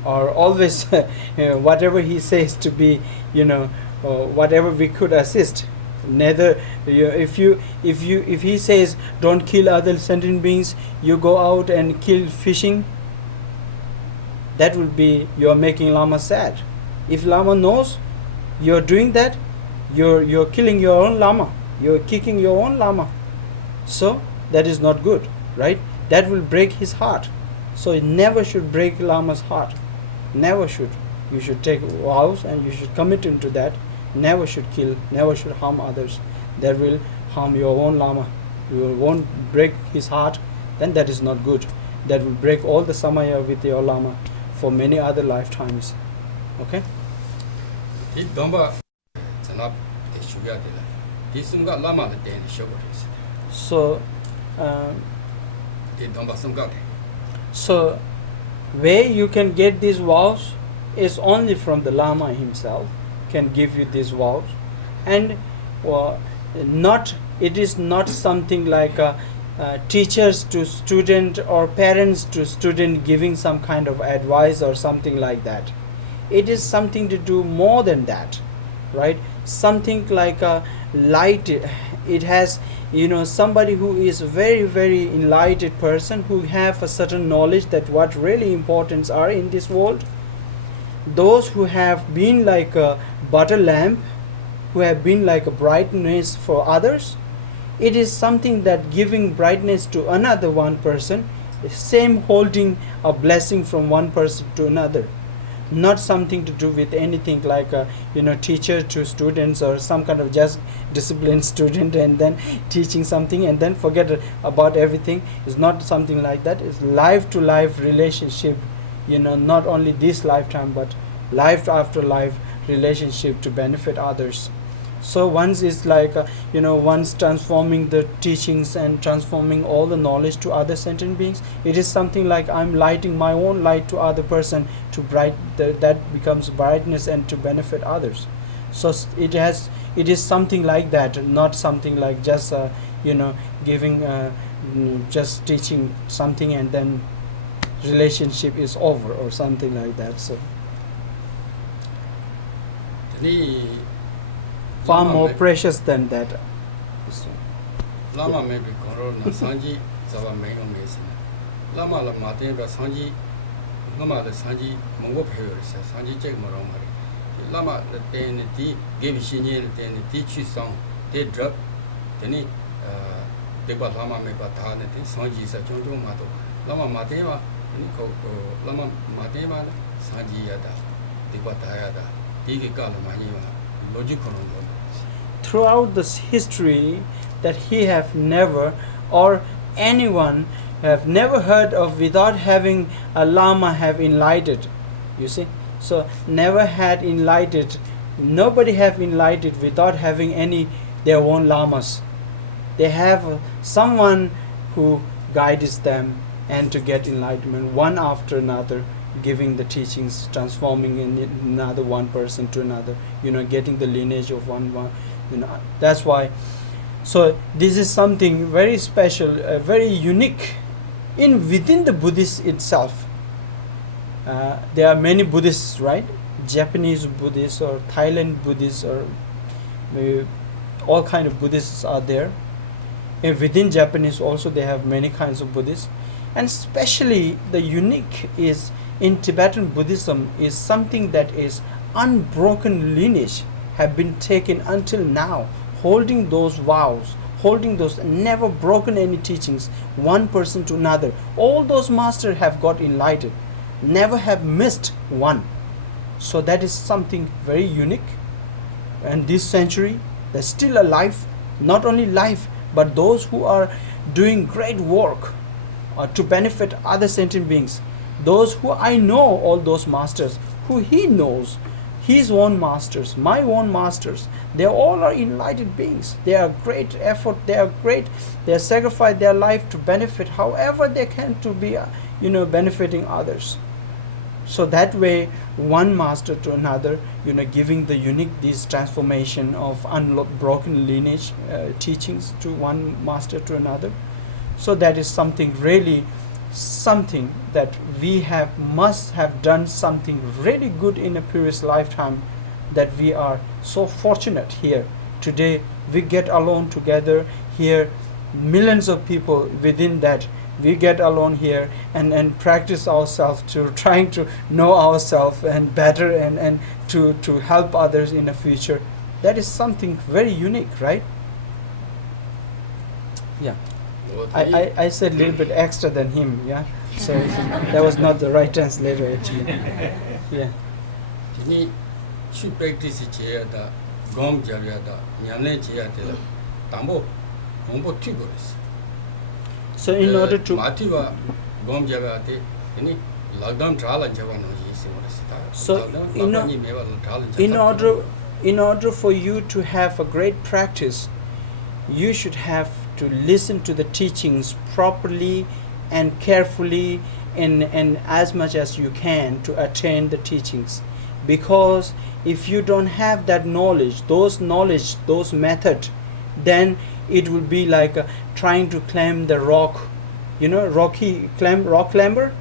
or always whatever he says to be whatever we could assist. Neither if he says don't kill other sentient beings, you go out and kill fishing, that will be you're making Lama sad. If Lama knows you're doing that, you're killing your own Lama, you're kicking your own Lama, so that is not good, right? That will break his heart. So it never should break Lama's heart, never should. You should take vows and you should commit into that. Never should kill, never should harm others. That will harm your own Lama. You won't break his heart, then that is not good. That will break all the samaya with your Lama for many other lifetimes. Okay? So where you can get these vows is only from the Lama himself can give you these vows, and it is not something like teachers to student or parents to student giving some kind of advice or something like that. It is something to do more than that, right? Something like a light. It has somebody who is very, very enlightened person who have a certain knowledge that what really importance are in this world. those who have been like a butter lamp, who have been like a brightness for others, it is something that giving brightness to another one person, same holding a blessing from one person to another, not something to do with anything like a teacher to students or some kind of just disciplined student and then teaching something and then forget about everything. It's not something like that. It's life to life relationship, not only this lifetime but life after life relationship to benefit others. So once is like once transforming the teachings and transforming all the knowledge to other sentient beings, it is something like I'm lighting my own light to other person to that becomes brightness and to benefit others. So it is something like that, not something like just giving just teaching something and then relationship is over or something like that. So far more precious than that. So, Lama may be corona, Sanji, Zava Mayo Mason. Lama la Martin, Sanji, Lama the Sanji, Mongo Paris, Sanji Jack Moromari. Lama the ten gave Shini, then the teach song, they drop, then they got Lama may batan, Sanji is a Jondo Mato. Lama Matema, Lama Matema, Sanji Yada, the Batayada, Digikala Maniva, logical. Throughout this history that he have never or anyone have never heard of without having a Lama have enlightened, you see. So never had enlightened, nobody have enlightened without having any their own Lamas. They have someone who guides them and to get enlightenment one after another, giving the teachings, transforming in another one person to another, getting the lineage of one. That's why. So this is something very special, very unique within the Buddhist itself. There are many Buddhists, right? Japanese Buddhists or Thailand Buddhists or all kind of Buddhists are there. And within Japanese also they have many kinds of Buddhists. And especially the unique is in Tibetan Buddhism is something that is unbroken lineage have been taken until now, holding those vows, holding those, never broken any teachings, one person to another. All those masters have got enlightened, never have missed one. So that is something very unique. And this century, they're still alive, not only life, but those who are doing great work to benefit other sentient beings. Those who I know, all those masters, who he knows, his own masters, my own masters, they all are enlightened beings. They are great effort, they sacrifice their life to benefit however they can to be, benefiting others. So that way, one master to another, giving the unique, this transformation of unbroken lineage teachings to one master to another. So that is something really, something that we must have done something really good in a previous lifetime, that we are so fortunate here today. We get alone together here, millions of people within that. We get alone here and practice ourselves to trying to know ourselves and better and to help others in the future. That is something very unique, right? Yeah. I said a little bit extra than him, yeah. So that was not the right translator actually. Yeah. Practice gom so in order to so in order for you to have a great practice, you should have to listen to the teachings properly and carefully and as much as you can to attain the teachings. Because if you don't have that knowledge, those method, then it will be like trying to climb the rock, rock climber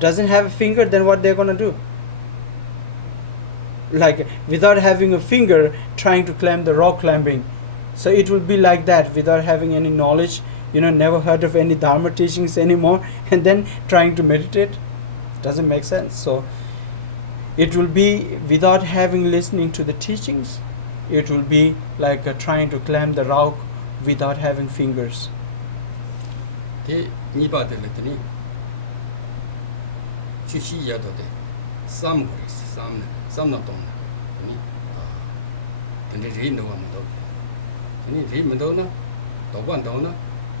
doesn't have a finger, then what they're gonna do? Like without having a finger, trying to climb the rock climbing. So it will be like that, without having any knowledge, never heard of any Dharma teachings anymore, and then trying to meditate. Doesn't make sense. So it will be without having listening to the teachings. It will be like trying to climb the rock without having fingers. 대 니바들더니 주시야도데 삼고리스 삼나동나 아니 근데 리노와도 아니 리면도나 도반도나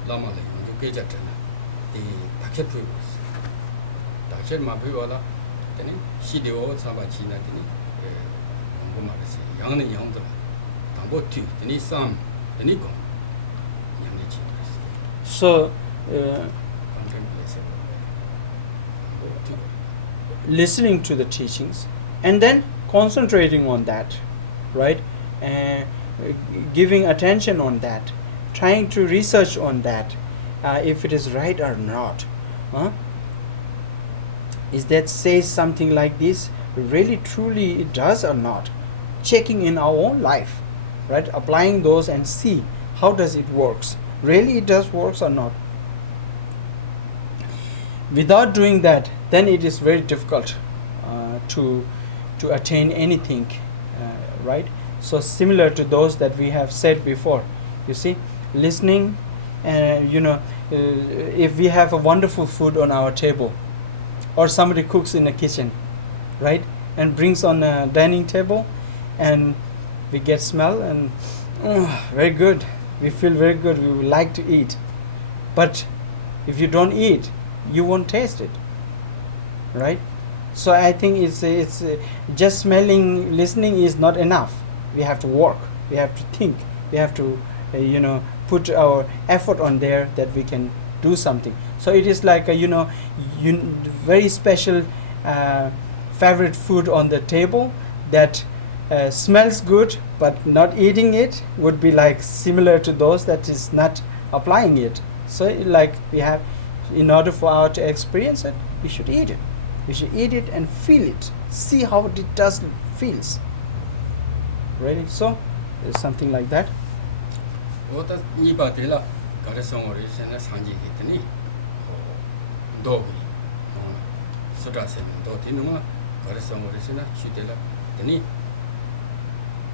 라마레 요 깨졌잖아 이 다케프고 다케 마비와라 아니 시디오 사바치나더니 뭐 말했어 양은 양들 담보티 아니 삼 아니 고 양내치 So listening to the teachings and then concentrating on that, right? Giving attention on that, trying to research on that, if it is right or not. Is that says something like this really truly it does or not? Checking in our own life, right? Applying those and see how does it works. Really it does works or not. Without doing that, then it is very difficult to attain anything, right? So similar to those that we have said before, you see, listening, if we have a wonderful food on our table, or somebody cooks in the kitchen, right, and brings on a dining table, and we get smell and very good, we feel very good, we would like to eat. But if you don't eat, you won't taste it, right? So I think it's just smelling, listening is not enough. We have to work, we have to think, we have to put our effort on there that we can do something. So it is like very special favorite food on the table that smells good, but not eating it would be like similar to those that is not applying it. So like we have, in order for our to experience it, we should eat it. We should eat it and feel it, see how it does feels. Really? So there's something like that. 오다 이바데라 가르성어리 세나 산지기더니 도비 소다세 도티누마 가르성어리 세나 취데라 더니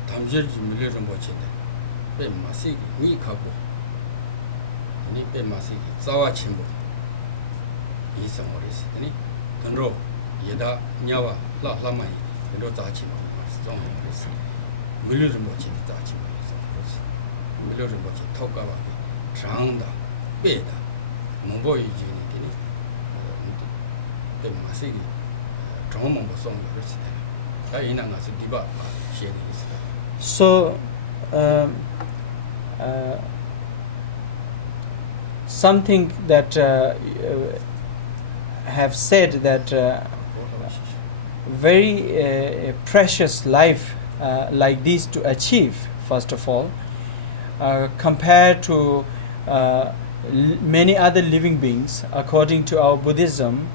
담저지 밀려좀 보치데 베 마시기 니카고 니 베 마시기 자와 침보 이성어리 세더니 근로 예다 냐와 라마이 근로 자치모 좀 그랬어 밀려좀 보치데 자치모 Rinpoche tokawa trangda peda mongbo yijini kini pe masigi trangmongbo song yorosita ta ina ngasu diba sheni isita. So something that have said that very precious life like this to achieve, first of all, compared to many other living beings, according to our Buddhism,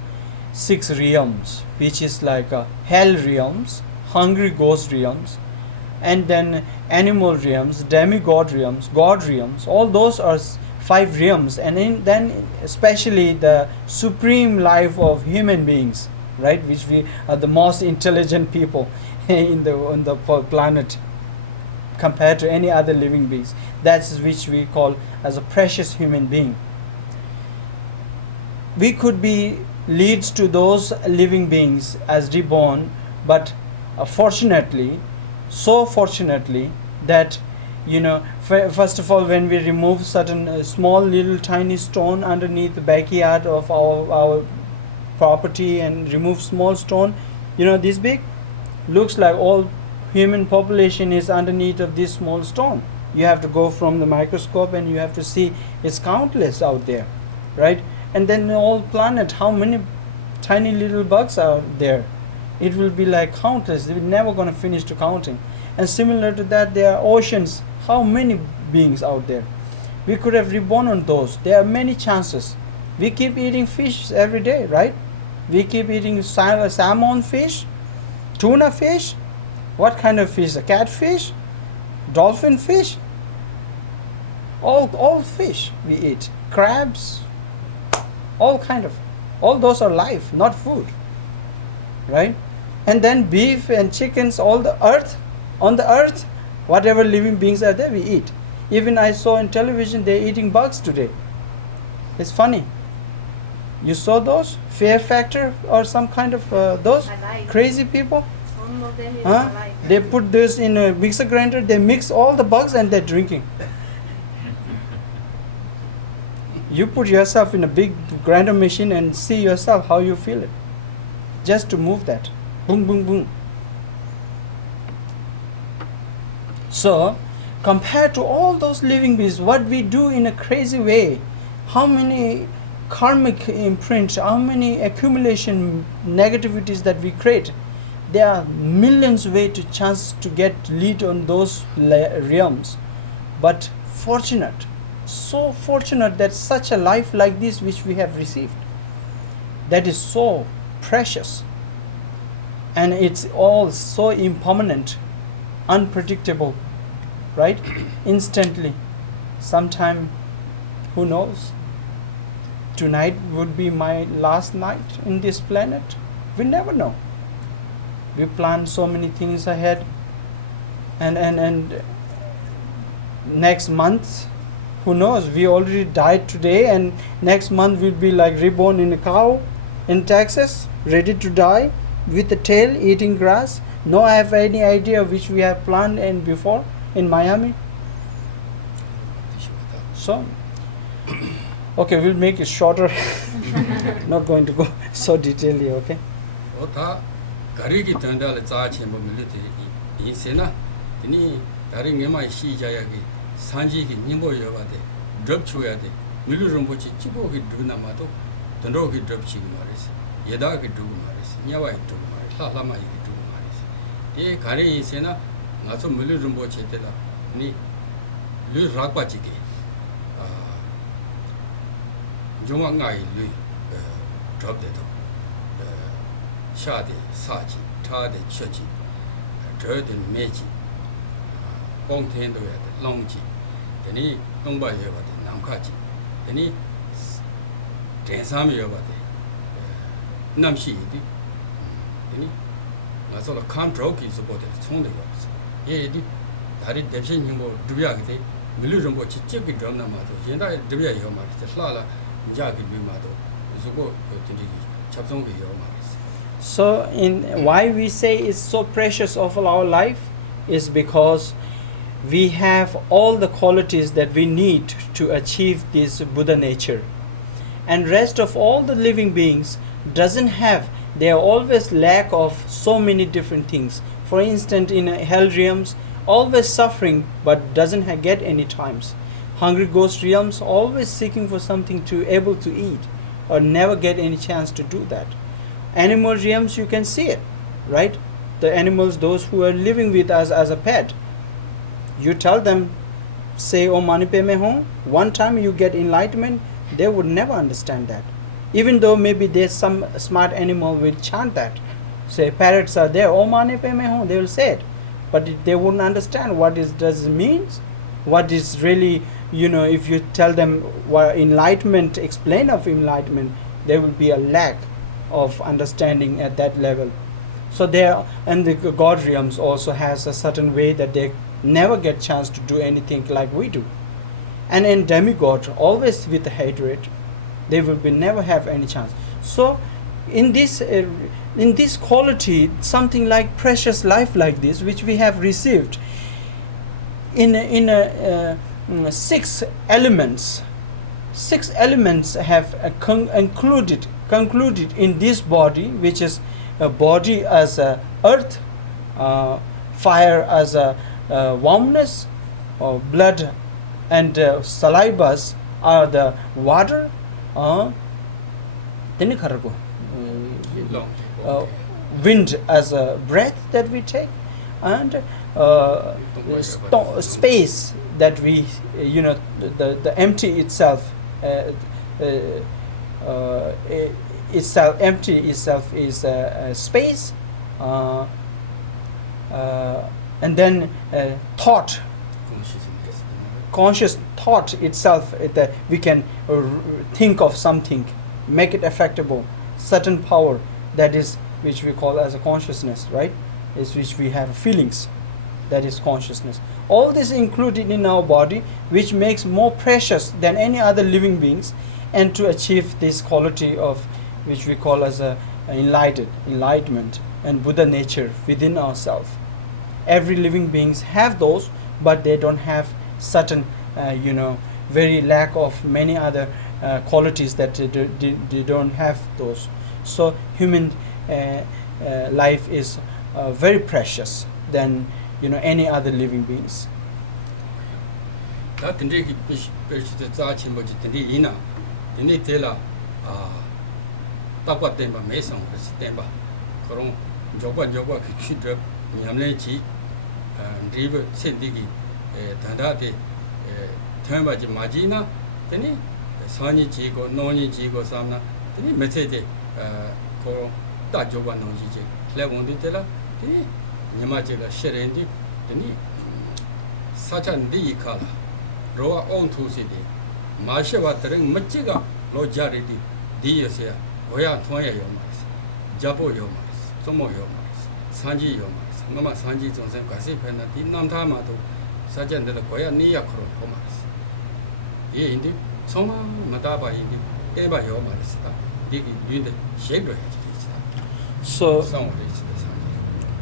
6 realms, which is like hell realms, hungry ghost realms, and then animal realms, demigod realms, god realms. All those are 5 realms, and then especially the supreme life of human beings, right, which we are the most intelligent people on the planet, compared to any other living beings. That's which we call as a precious human being. We could be leads to those living beings as reborn, but fortunately, so fortunately that first of all, when we remove certain small little tiny stone underneath the backyard of our property and remove small stone, this big, looks like all human population is underneath of this small stone. You have to go from the microscope and you have to see it's countless out there, right? And then the whole planet, how many tiny little bugs are there? It will be like countless. We're never going to finish to counting. And similar to that, there are oceans. How many beings out there? We could have reborn on those. There are many chances. We keep eating fish every day, right? We keep eating salmon fish, tuna fish. What kind of fish? A catfish? Dolphin fish? All fish we eat. Crabs? All those are life, not food. Right? And then beef and chickens, all the earth, on the earth, whatever living beings are there, we eat. Even I saw on television, they're eating bugs today. It's funny. You saw those? Fear Factor or some kind of those crazy people? Huh? They put this in a mixer grinder, they mix all the bugs and they're drinking. You put yourself in a big grinder machine and see yourself how you feel it. Just to move that. Boom, boom, boom. So, compared to all those living beings, what we do in a crazy way, how many karmic imprints, how many accumulation negativities that we create, there are millions of ways to chance to get lead on those realms. But fortunate, so fortunate that such a life like this which we have received, that is so precious, and it's all so impermanent, unpredictable, right? Instantly, sometime, who knows, tonight would be my last night in this planet. We never know. We plan so many things ahead, and next month, who knows, we already died today, and next month we'll be like reborn in a cow in Texas, ready to die, with a tail, eating grass. No, I have any idea which we have planned and before in Miami. So, okay, we'll make it shorter. Not going to go so detailedly, okay? Kariki tanda le cha chen bo milite yin sena tini dari ngema shi ja ya ki sanji ki nimbo yo ba de drop chu ya de milu Rinpoche chibo ki duna ma to dando ki drop chi ma res yeda ki du ma res nyawa ki du ma res la ma ki du ma res de kare yin sena nga so milu Rinpoche te da ni lu rak pa chi ke jongwa nga yi lu drop de to sha de sa ji, ta de che ji, zhe de me ji, gong tian do ya de long ji, teni long ba ye ba de nam ka ji, teni zhen sam ye ba de nam xi yi de, teni nga so la kam zhou ki su bo de cong de yo ba ye de dari Dechen ning bo Drubwang ge de milu Rinpoche chi ge drum na ma do, yin da Drubwang yo ma de hla la ja ge bi ma do, su bo de ji chap song ge yo ma. So, in why we say it's so precious of our life is because we have all the qualities that we need to achieve this Buddha nature, and rest of all the living beings doesn't have. They are always lack of so many different things. For instance, in hell realms, always suffering but doesn't get any times. Hungry ghost realms always seeking for something to able to eat, or never get any chance to do that. Animal realms, you can see it, right? The animals, those who are living with us as a pet, you tell them, say Om Mani Padme Hum, one time you get enlightenment, they would never understand that. Even though maybe there's some smart animal will chant that, say parrots are there, Om Mani Padme Hum, they will say it, but they wouldn't understand what does it means, what is really, if you tell them what enlightenment, explain of enlightenment, there will be a lack of understanding at that level. So there, and the God realms also has a certain way that they never get chance to do anything like we do. And in demigod, always with hatred, they will be never have any chance. So in this quality, something like precious life like this, which we have received in 6 elements. 6 elements have concluded in this body, which is a body as a earth, fire as a warmness, blood and salivas are the water, wind as a breath that we take, and space that we, the empty itself. Empty itself is space, and then thought, conscious thought itself. We can think of something, make it effectable, certain power that is which we call as a consciousness, right? Is which we have feelings, that is consciousness. All this included in our body, which makes more precious than any other living beings, and to achieve this quality of which we call as a enlightenment and Buddha nature within ourselves. Every living beings have those, but they don't have certain, very lack of many other qualities that they don't have those. So human life is very precious than any other living beings. 다 근데 그 베시트 자치 뭐지 근데 이나 근데 데라 딱과 때마 매성 그래서 때마 그런 저거 그 취득 냠내지 리브 센디기 다다데 태마지 마지나 되니 산이 지고 논이 지고 삼나 되니 메시지 그 따져봐 놓으시지 레몬디 데라 되니 냠아지라 셰렌디 되니 사찬디 이카라 로아 온투시디 마셰와트랭 멋지가 로자리디 디에세야 고야 통해 요마스 자보 요마스 조모 요마스 산지 요마스 마마 산지 정생 가시 페나 딘남타마도 사젠데 고야 니야크로 요마스 이 인디 소마 마다바 인디 에바 요마스다 디기 뉴데 셰그레지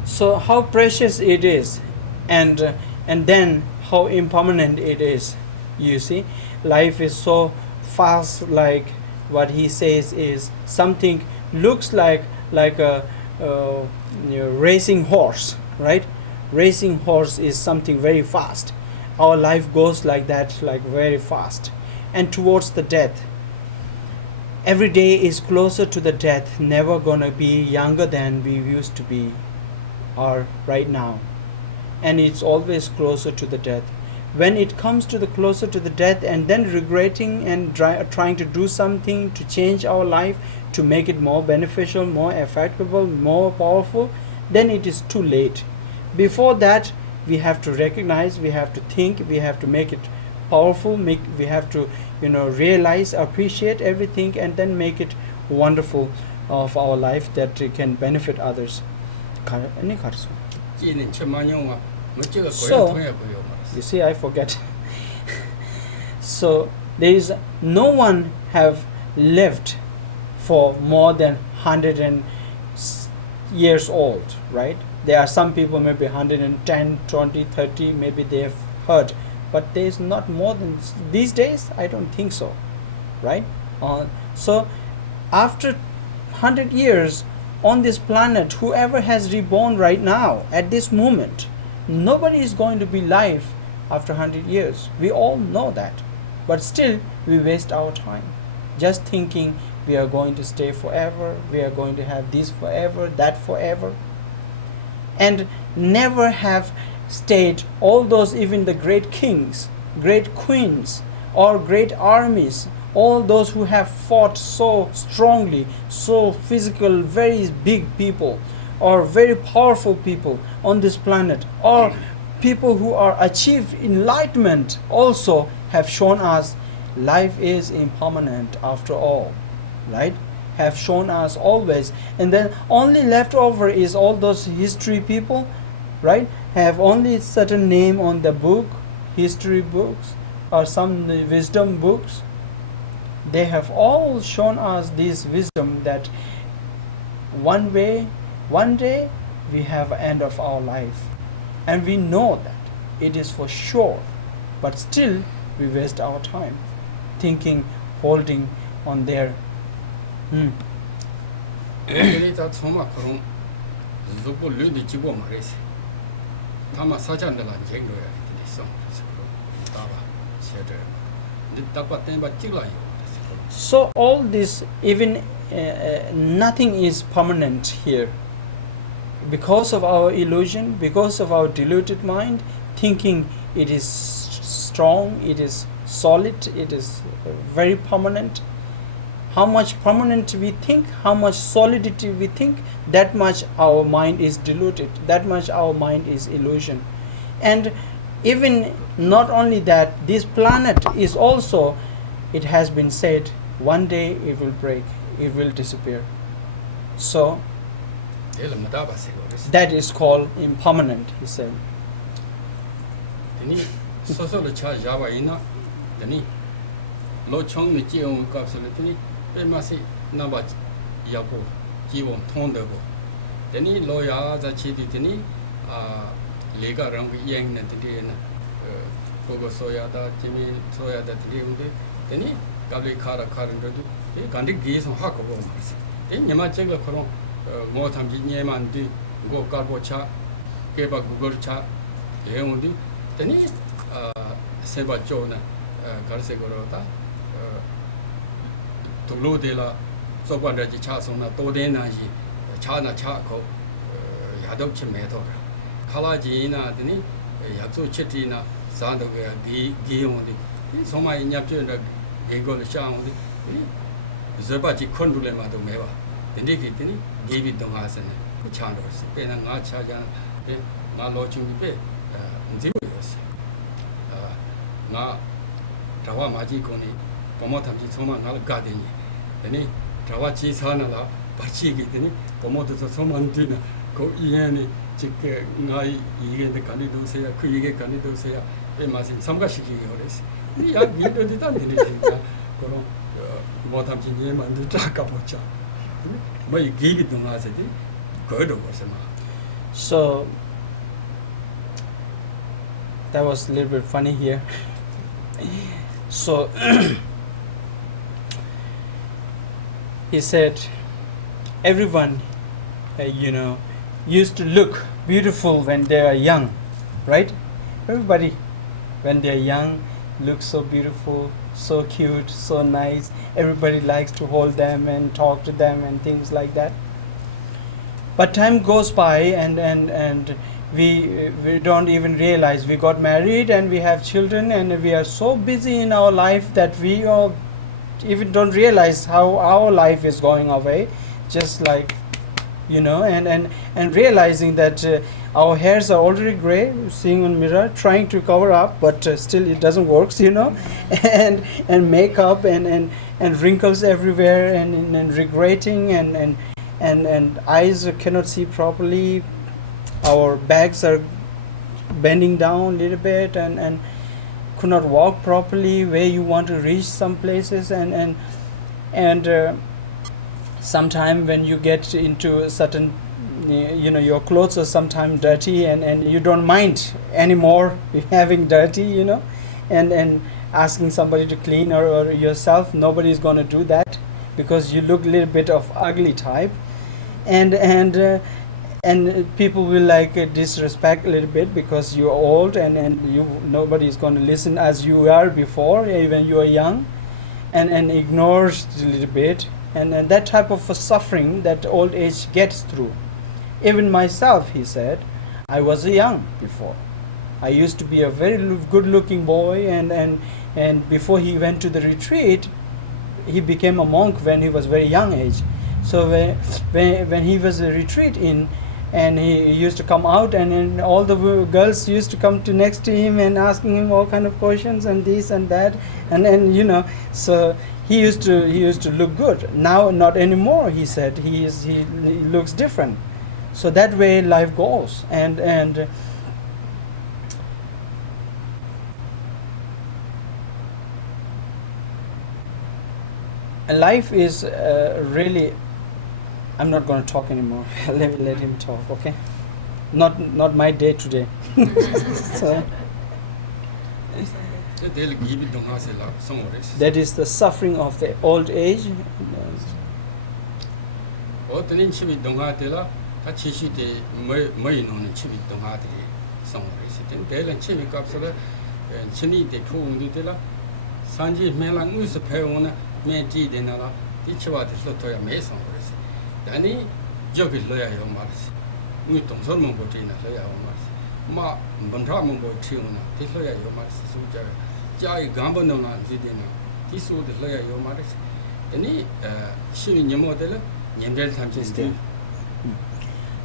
so how precious it is, and then how impermanent it is. You see, life is so fast. Like what he says is something looks like a racing horse, right? Racing horse is something very fast. Our life goes like that, like very fast, and towards the death. Every day is closer to the death, never gonna be younger than we used to be or right now. And it's always closer to the death. When it comes to the closer to the death and then regretting and trying to do something to change our life, to make it more beneficial, more effective, more powerful, then it is too late. Before that, we have to recognize, we have to think, we have to make it powerful, we have to realize, appreciate everything, and then make it wonderful of our life that can benefit others. So, you see, I forget. So there is no one have lived for more than 100 years old, right? There are some people maybe 110, 20, 30, maybe they have heard, but there is not more than these days. I don't think so, right? So after 100 years on this planet, whoever has reborn right now at this moment, nobody is going to be alive after 100 years. We all know that, but still we waste our time just thinking we are going to stay forever, we are going to have this forever, that forever, and never have stayed all those, even the great kings, great queens, or great armies, all those who have fought so strongly, so physical, very big people, or very powerful people on this planet, or people who are achieved enlightenment, also have shown us life is impermanent after all, right? Have shown us always. And then only left over is all those history people, right? Have only certain name on the book, history books, or some wisdom books. They have all shown us this wisdom that one day we have an end of our life, and we know that it is for sure, but still we waste our time thinking, holding on there. So all this, even nothing is permanent here. Because of our illusion, because of our deluded mind, thinking it is strong, it is solid, it is very permanent. How much permanent we think, how much solidity we think, that much our mind is deluded, that much our mind is illusion. And even not only that, this planet is also, it has been said, one day it will break, it will disappear. So That is called impermanent, he said. More time Yeman go carbo cha, gave a Google cha, Yemundi, then Seba Jona, Garsegorota, Tulu de la Soba de Chasona, Todena, Chana Chaco, Yadochi Metora, Kalajina, Deni, Yatsu Chetina, Sandoga, Guillaume, so my Yaptuna, Ego the Sham, Zebachi Condulema to Meva. The Nikitini gave it to us and the Chandras, Ben and Archajan, my lord you pay, Zeus. Na Tawa Majikoni, Pomota Jitoma, Garden, any Tawachi Sanala, Pachiki, Pomota Soman dinner, go Iani, Chick, Nai, Yen the Candido say, Kuye Candido say, they must in some Gashiki or this. You did anything, Motam Jim and the Takapocha. So that was a little bit funny here. So he said everyone used to look beautiful when they are young, right? Everybody when they are young looks so beautiful, so cute, so nice. Everybody likes to hold them and talk to them and things like that. But time goes by and we don't even realize we got married and we have children and we are so busy in our life that we all even don't realize how our life is going away, just like and realizing that our hairs are already gray, seeing on mirror, trying to cover up, but still it doesn't work, and makeup and wrinkles everywhere and regretting and eyes cannot see properly. Our backs are bending down a little bit and could not walk properly where you want to reach some places and sometime when you get into a certain your clothes are sometimes dirty and you don't mind anymore having dirty and asking somebody to clean or yourself. Nobody is going to do that because you look a little bit of ugly type and people will disrespect a little bit because you're old and nobody is going to listen as you are before, even you are young, and ignores a little bit. And that type of suffering that old age gets through. Even myself, he said, I was young before. I used to be a very good-looking boy, and before he went to the retreat, he became a monk when he was very young age. So when he was a retreat in, and he used to come out, and then all the girls used to come to next to him and asking him all kind of questions and this and that, and so. He used to look good. Now not anymore, he said. He looks different. So that way life goes. And life is really. I'm not going to talk anymore. let him talk, okay? Not my day today. So. That is the suffering of the old age.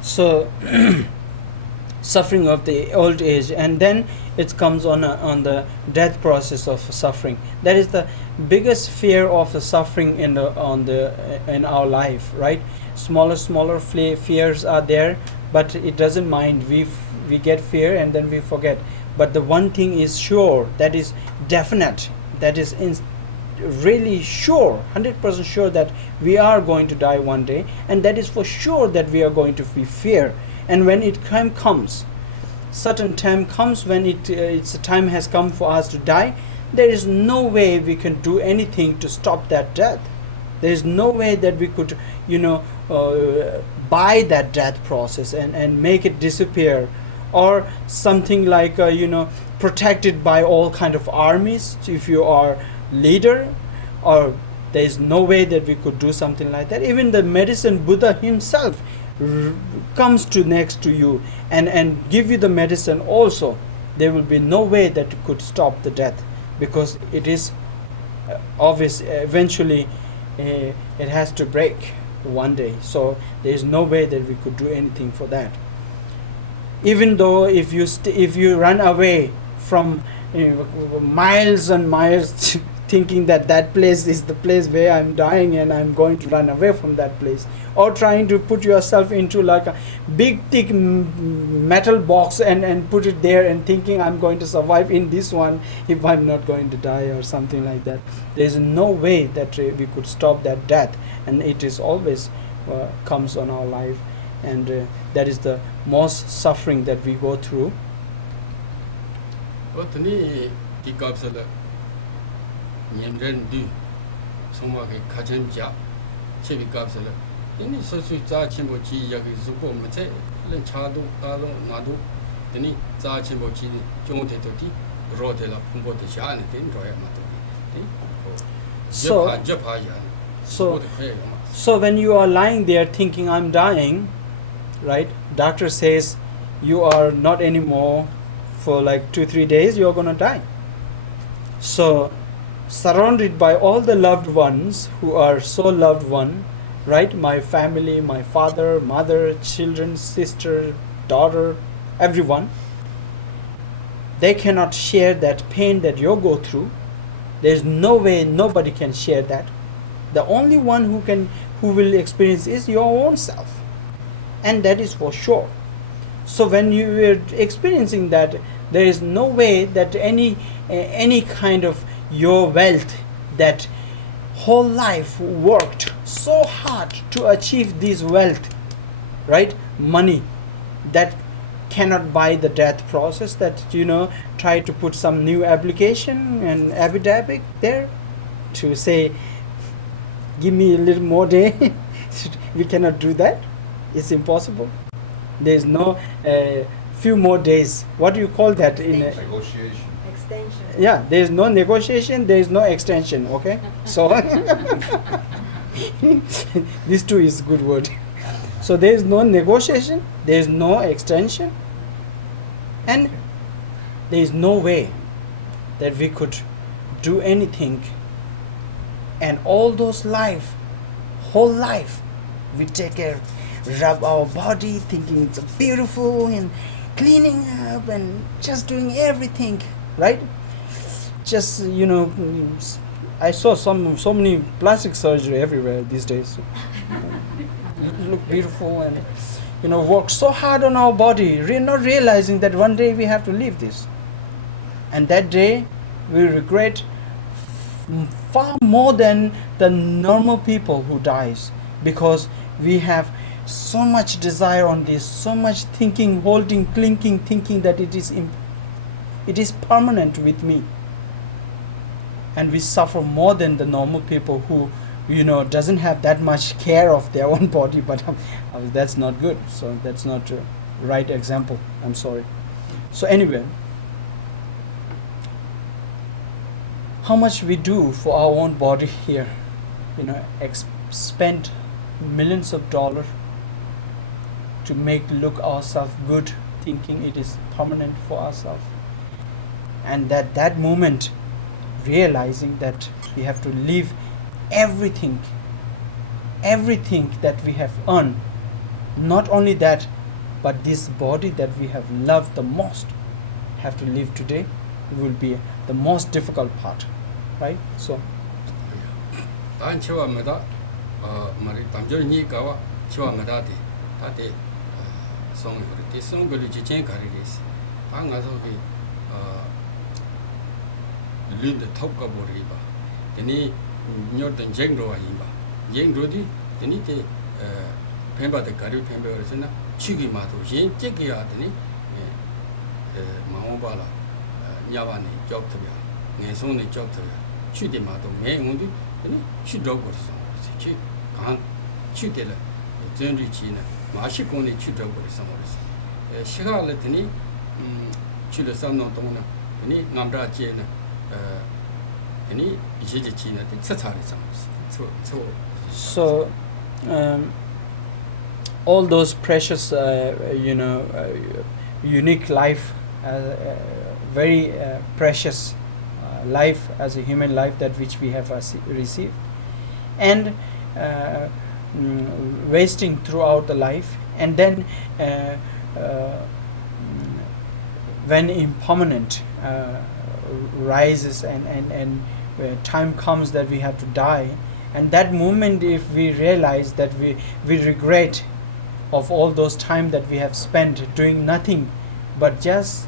So suffering of the old age, and then it comes on the death process of suffering. That is the biggest fear of the suffering in our life, right? Smaller fears are there, but it doesn't mind. We get fear and then we forget. But the one thing is sure, that is definite, that is really sure, 100% sure, that we are going to die one day, and that is for sure that we are going to be fear. And when it comes, certain time comes when it's time has come for us to die, there is no way we can do anything to stop that death. There is no way that we could, buy that death process and make it disappear, or something like, protected by all kind of armies if you are leader, or there is no way that we could do something like that. Even the medicine Buddha himself comes to next to you and give you the medicine also. There will be no way that you could stop the death, because it is obvious eventually it has to break one day. So there is no way that we could do anything for that. Even though if you run away from miles and miles thinking that place is the place where I'm dying and I'm going to run away from that place, or trying to put yourself into like a big thick metal box and put it there and thinking I'm going to survive in this one if I'm not going to die or something like that. There is no way that we could stop that death, and it is always comes on our life, and that is the most suffering that we go through. Ini sesuai za cimbo ci ya ke zupo mate len chadu talo nadu teni za cimbo ci jong te to ti ro te la pumbo te sha ne tin ro ya ma to so when you are lying there thinking I'm dying, right, doctor says you are not anymore for like 2-3 days, you are going to die. So surrounded by all the loved ones who are so loved one, right, my family, my father, mother, children, sister, daughter, everyone, they cannot share that pain that you go through. There's no way nobody can share that. The only one who will experience is your own self, and that is for sure. So when you are experiencing that, there is no way that any kind of your wealth, that whole life worked so hard to achieve this wealth, right, money, that cannot buy the death process, that try to put some new application and affidavit there to say give me a little more day. We cannot do that. It's impossible. There's no few more days. What do you call that? In negotiation. Extension. Yeah, there is no negotiation, there is no extension. Okay, so these two is good word. So there is no negotiation, there is no extension, and there is no way that we could do anything. And all those whole life, we take care, rub our body, thinking it's beautiful and cleaning up and just doing everything, right? Just I saw so many plastic surgery everywhere these days. Look beautiful and work so hard on our body, not realizing that one day we have to leave this, and that day we regret far more than the normal people who dies, because we have so much desire on this, so much thinking, holding, clinking, thinking that it is permanent with me, and we suffer more than the normal people who doesn't have that much care of their own body. But that's not good, so that's not a right example. I'm sorry. So anyway, how much we do for our own body here, spend millions of dollars to look ourselves good, thinking it is permanent for ourselves, and that moment realizing that we have to leave everything that we have earned. Not only that, but this body that we have loved the most have to live today will be the most difficult part, right? So 단 치와마다 말이 담절니 가와 치와마다데 다데 송이르데 송글이 지진 가리리스 방가서기 르드 탑가 보리바 데니 녀던 쟁로와 임바 쟁로디 데니테 펜바데 가리 펜베르스나 치기마도 yin 찍기야 되니 마오바라 냐바니 쪽트비야 내송네 쪽트비야 취디마도 매운디 아니 취도고서 치 간 취데라 전리치나 마시고네 취도고서 모르스 시가를 드니 취를 삼노 동나 아니 남자제나 아니 이제지나 차차리 삼스 so all those precious unique life, very precious life as a human life that which we have received, and wasting throughout the life, and then when impermanent rises and time comes that we have to die, and that moment if we realize that we regret of all those time that we have spent doing nothing but just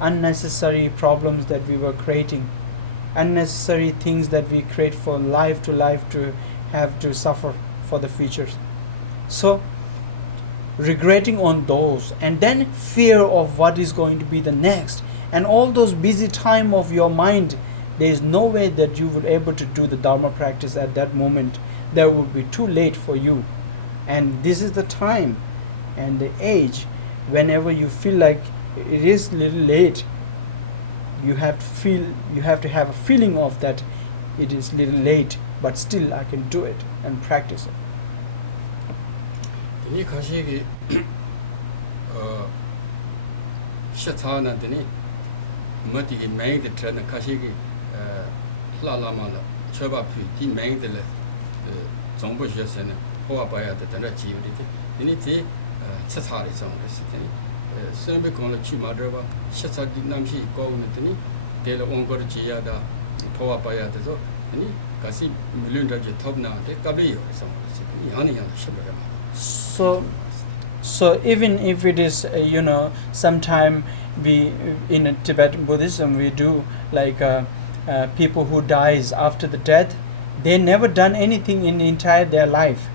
unnecessary problems that we were creating, unnecessary things that we create for life to have to suffer for the future. So regretting on those, and then fear of what is going to be the next, and all those busy time of your mind, there is no way that you will be able to do the Dharma practice at that moment. That would be too late for you. And this is the time and the age whenever you feel like it is a little late, you have to have a feeling of that it is a little late, but still I can do it and practice it. 이 가시기 샤타나더니 머디기 매이드 트는 가시기 라라마나 처바피 디 매이드를 정부셔서는 호와봐야 되는 지유리지 이니티 차차리 정했으니 선배 건을 치마더바 샤차디 남시 고우는더니 데를 온거를 지야다 호와봐야 돼서 아니 가시 밀륜다지 톱나데 까비요 정했으니 야니야 싶어요. So even if it is sometime we in Tibetan Buddhism we do like people who dies after the death, they never done anything in the entire their life.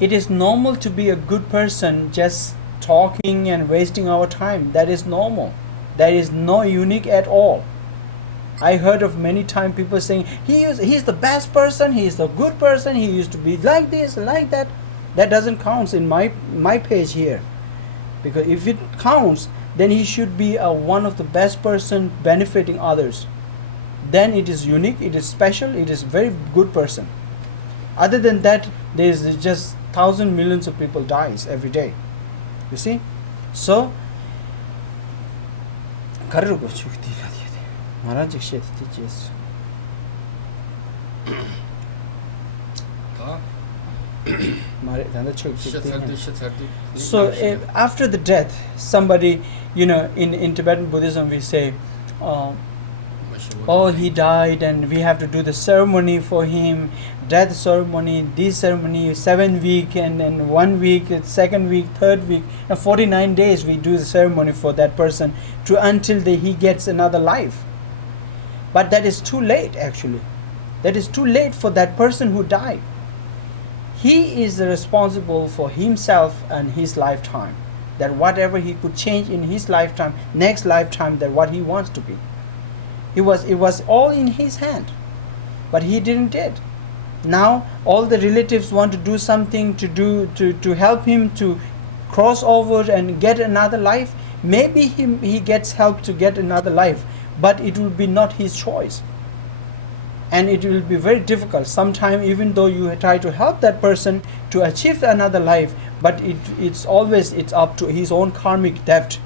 It is normal to be a good person just talking and wasting our time. That is normal. That is not unique at all. I heard of many times people saying he's the best person, he is the good person, he used to be like this, like that. That doesn't count in my page here. Because if it counts, then he should be one of the best person benefiting others. Then it is unique, it is special, it is very good person. Other than that, there is just thousands, millions of people dies every day. You see? So so after the death, somebody, in Tibetan Buddhism we say, oh, he died and we have to do the ceremony for him, death ceremony, this ceremony, 7 weeks and then 1 week, 2nd week, 3rd week, and 49 days we do the ceremony for that person until he gets another life. But that is too late actually. That is too late for that person who died. He is responsible for himself and his lifetime. That whatever he could change in his lifetime, next lifetime, that what he wants to be. It was all in his hand, but he didn't did. Now all the relatives want to do something to help him to cross over and get another life. Maybe he gets help to get another life, but it will be not his choice, and it will be very difficult. Sometimes even though you try to help that person to achieve another life, but it's up to his own karmic debt.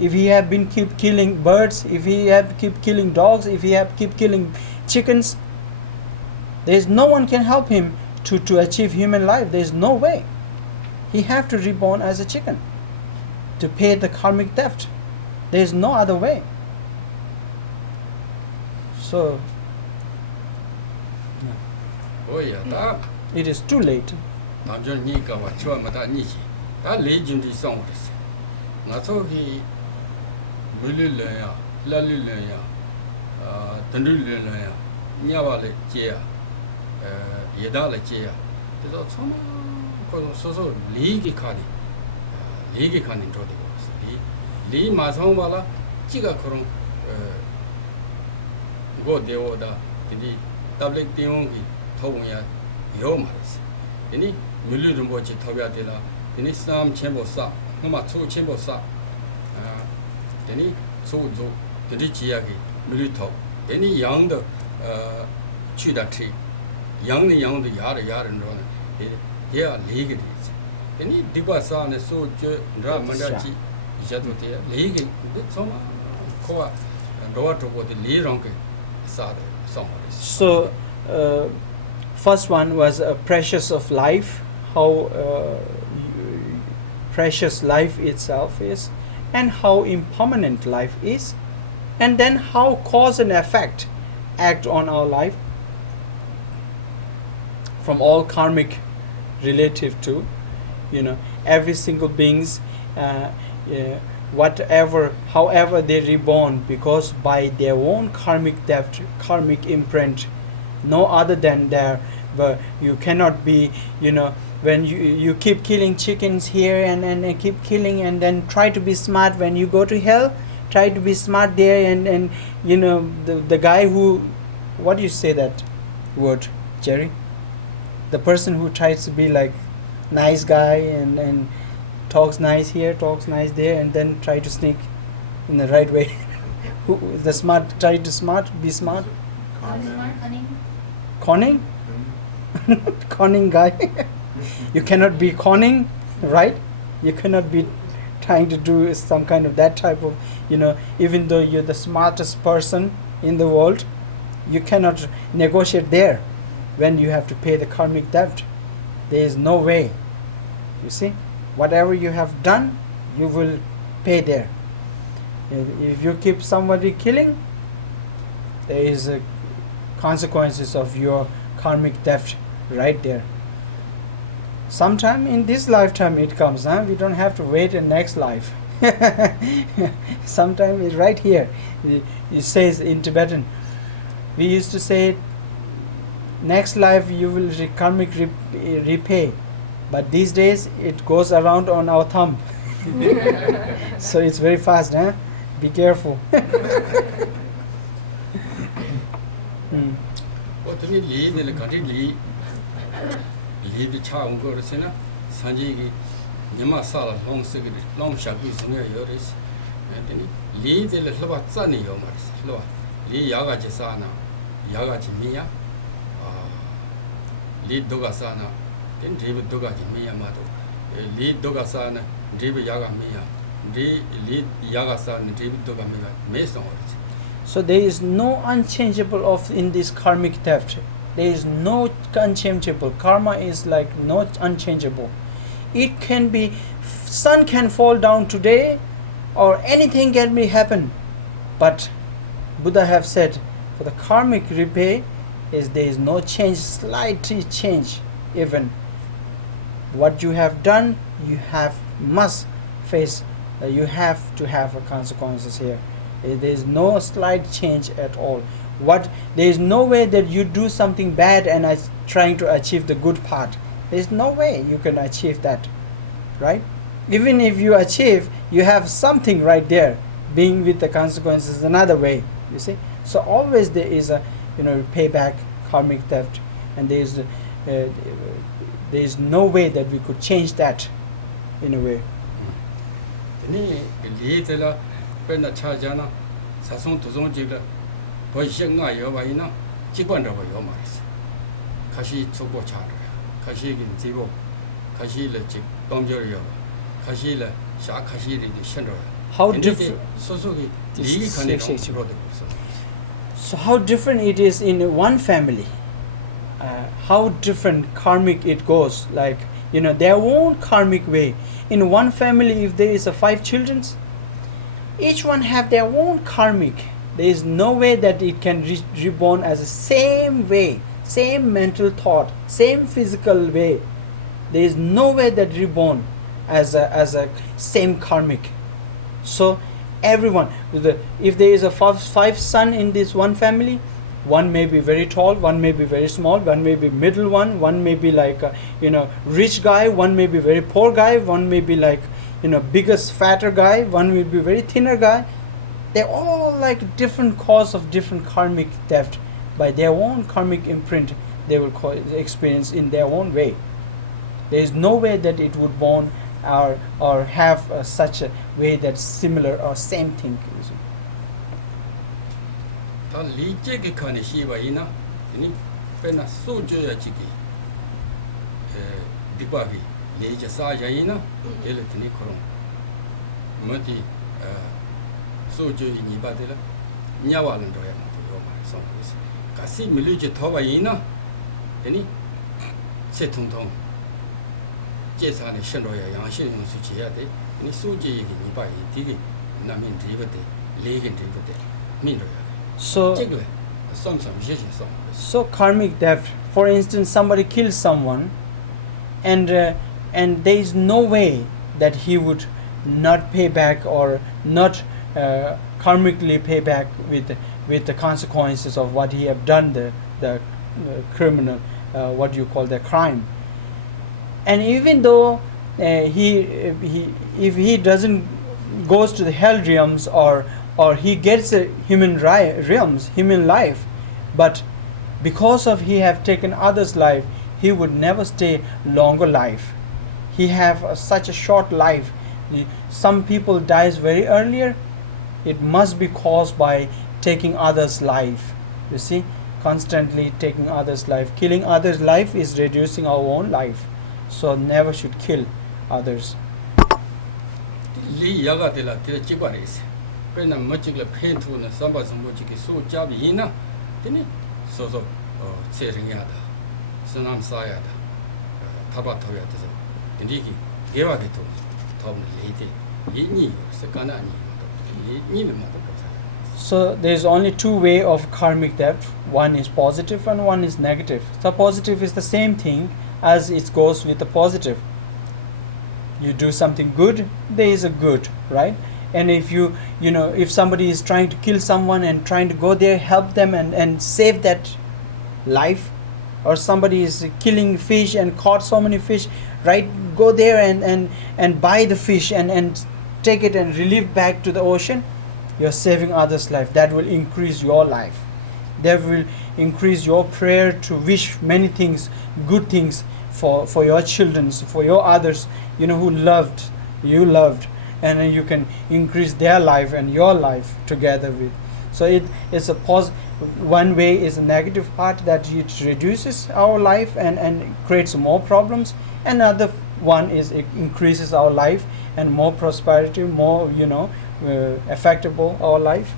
If he have been keep killing birds, if he have keep killing dogs, if he have keep killing chickens, there is no one can help him to achieve human life. There is no way. he have to reborn as a chicken to pay the karmic debt. There is no other way. So Oh yeah, that it is too late. 남전 니가 와 처음마다 니지. 다 레전드 성월이지. 나서기 물릴래야, 라릴래야, 던들래야, 냐발에 제야, 예달에 제야. 그래서 참 그런 소소 리기 카니 저되고 있어. 리 마성발라 지가 그런 고 되오다. 이 더블릭 띠용기 토봉야 요 말이지. 이니 물리름보지 터벼야 되라. 이니 싸움 쳔보싸. 엄마 초 쳔보싸. 되니 소조 되지 지야기 물리토. 되니 양도 취다티. 양의 양도 야르는 거는 얘가 리게 되지. 되니 디바사네 소저 라 만다지 이자도 돼. 리게 정말 코와 로와토고데 리랑게 사데 성월이. So first one was precious of life, how precious life itself is, and how impermanent life is, and then how cause and effect act on our life from all karmic relative to, every single beings, whatever, however they reborn, because by their own karmic debt, karmic imprint, no other than there. But you cannot be, when you keep killing chickens here and keep killing and then try to be smart when you go to hell, try to be smart there and the guy who, what do you say that word, Jerry? The person who tries to be like nice guy and talks nice here, talks nice there, and then try to sneak in the right way. Who the smart, try to be smart. Conning? Conning guy. You cannot be conning, right? You cannot be trying to do some kind of that type of, even though you're the smartest person in the world, you cannot negotiate there when you have to pay the karmic debt. There is no way. You see? Whatever you have done, you will pay there. If you keep somebody killing, there is consequences of your karmic debt right there. Sometime in this lifetime it comes, we don't have to wait in next life. Sometime it's right here. It says in Tibetan, we used to say next life you will karmic repay, but these days it goes around on our thumb. So it's very fast, be careful. 어떻게 리들 가리 리드 차온 거라서나 산지기 녀마 살아 롱스기 롱샤기 중에 요리스 근데 리들 흘러 짠이요 말이스 흘러 리 야가지 사나 야가지 미야 리 도가 사나 된 리브 도가지 미야 마도 리 도가 사나 리브 야가 미야 리 야가 사나 리브 도가 미야 메송 어리지. So there is no unchangeable of in this karmic theft. There is no unchangeable. Karma is like not unchangeable. It can be, sun can fall down today, or anything can be happen. But Buddha have said, for the karmic repay, is there is no change, slight change even. What you have done, you must face. You have to have consequences here. There is no slight change at all. There is no way that you do something bad and are trying to achieve the good part. There is no way you can achieve that, right? Even if you achieve, you have something right there. Being with the consequences another way. You see. So always there is a payback, karmic theft, and there is no way that we could change that in a way. penna chajana sasong tuzong jigla bo yenga yo ba ina jigwan da yo ma is kashi chobo cha kashi gin jibo kashi le jig dongjo yo kashi le sha kashi ri de shen ro. How different So how different it is in one family. How different karmic it goes. Like their own karmic way. In one family, if there is 5 children, each one have their own karmic. There is no way that it can reborn as the same way, same mental thought, same physical way. There is no way that reborn as a same karmic. So everyone, if there is 5 sons in this one family, one may be very tall, one may be very small, one may be middle one may be like rich guy, one may be very poor guy, one may be like biggest fatter guy, one will be very thinner guy. They're all like different cause of different karmic theft. By their own karmic imprint, they will experience in their own way. There is no way that it would born or have such a way that's similar or same thing. 다 리제게 칸에 시바이나 이니 페나 소조야 지기 디바비 레이제 사야이나 엘레트니 코롱 머디 소조이 니바데라 냐와는 도야 요 말이 성스 가시 밀리제 토바이나 이니 세통통 제사네 신도야 양신 용수 지야 돼 이니 소지이 니바이 디기 나민 드리버데 레겐 드리버데 민도야. So karmic theft, for instance, somebody kills someone and there is no way that he would not pay back or not karmically pay back with the consequences of what he have done, the criminal, what you call the crime. And even though if he doesn't goes to the hell realms or he gets a human realms, human life, but because of he have taken others' life, he would never stay longer life. He have such a short life. Some people dies very earlier. It must be caused by taking others' life. You see, constantly taking others' life, killing others' life is reducing our own life. So never should kill others. Pena machigla paintu na samba sambo chiki so jabi ina tini so tseringa da sanam saya da taba toya da indiki gewa de to tobne leite yini sakana ni me mata. So there is only 2 way of karmic theft. One is positive and one is negative. So positive is the same thing as it goes with the positive. You do something good, there is a good, right? And if if somebody is trying to kill someone and trying to go there, help them and save that life, or somebody is killing fish and caught so many fish, right? Go there and buy the fish and take it and release back to the ocean. You're saving others' life. That will increase your life. That will increase your prayer to wish many things, good things for your children, for your others, who you loved. And then you can increase their life and your life together with. So it's a one way is a negative part that it reduces our life and creates more problems. Another one is it increases our life and more prosperity, more effectable our life.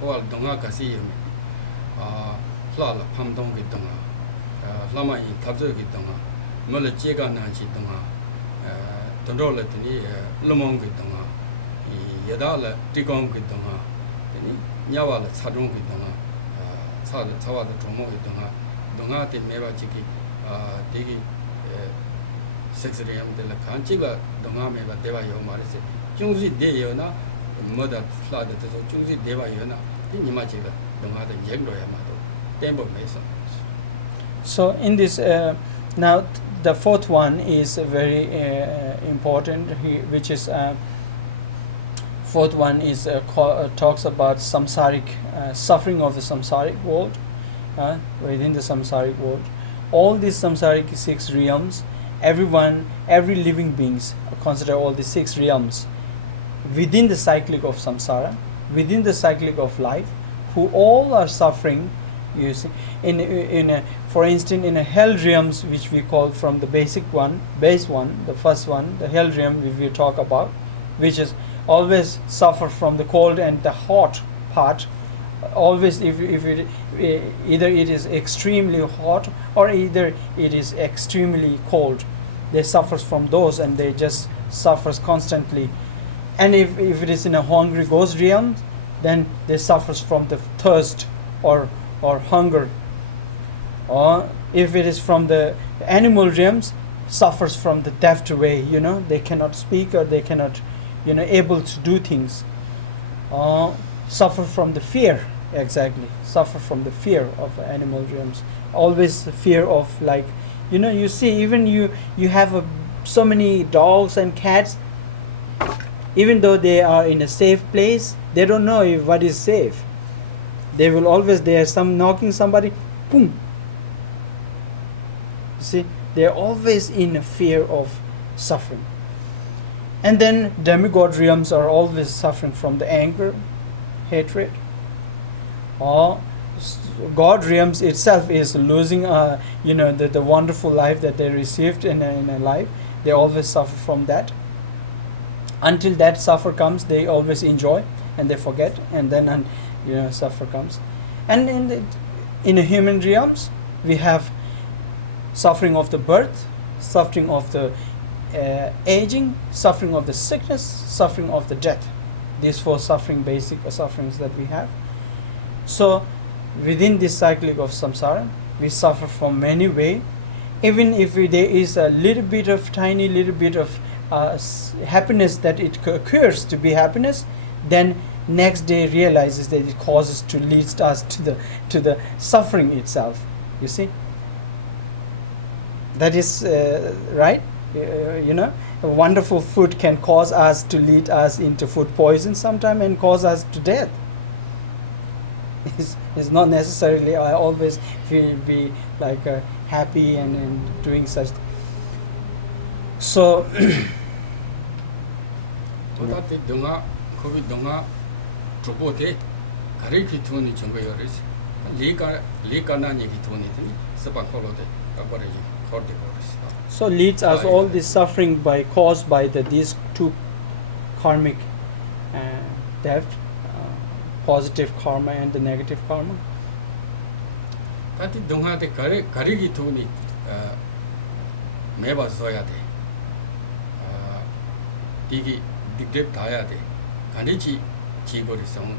Well, Donga Kasi, Lala Pamdong with Donga, Lama in Tabzo with Donga, Mula Jega Nanchi Donga, Tondola Tini, Lumong with Donga, Yadala Tigong with Donga, Nyawala Sadong with Donga, Tawa the Tomo with Donga, Donga de Neva Chiki, Digi Sexrium de la Canchiga, Donga Meva Deva Yomaris, Junzi de Yona. Mother flooded to Juzi Deva Yona, Nimachiga, the mother Jengro Yamato, Temple Mason. So in this now the 4th one is very important, which is 4th one is talks about samsaric suffering of the samsaric world, within the samsaric world. All these samsaric 6 realms, every living beings consider all the 6 realms within the cyclic of samsara, within the cyclic of life, who all are suffering. You see, for instance, in a hell realms, which we call from the base one, the first one, the hell realm, which we talk about, which is always suffer from the cold and the hot part. Always, if it either it is extremely hot or either it is extremely cold, they suffers from those, and they just suffers constantly. And if it is in a hungry ghost realm, then they suffers from the thirst or hunger. Or if it is from the animal realms, suffers from the deaf way, they cannot speak, or they cannot, able to do things. Suffer from the fear, exactly. Suffer from the fear of animal realms. Always the fear of, like, you see, even you have so many dogs and cats. Even though they are in a safe place, they don't know what is safe. They will always, there some knocking somebody, boom. See, they're always in a fear of suffering. And then demigod realms are always suffering from the anger, hatred. Or God realms itself is losing, the wonderful life that they received in a life. They always suffer from that. Until that suffer comes, they always enjoy and they forget, and then suffer comes. And in the human realms, we have suffering of the birth, suffering of the aging, suffering of the sickness, suffering of the death. These four basic sufferings that we have. So within this cycle of samsara, we suffer from many ways. Even if there is a tiny little bit of happiness that it occurs to be happiness, then next day realizes that it causes to leads us to the suffering itself. You see, that is right. A wonderful food can cause us to lead us into food poison sometime and cause us to death. It's not necessarily I always be like happy and doing such. So Todate dunga, COVID dunga, Drubwang, Kariki Tuni Chungayoris, Lika Nani Tuni, Sapakolode, Aborigine, Cordivoris. So leads us all this suffering caused by these two karmic theft, positive karma and the negative karma. Tati dunga de Kariki Tuni, Meba Zoya de Digi. Dictate Taya de Kandichi Chigori song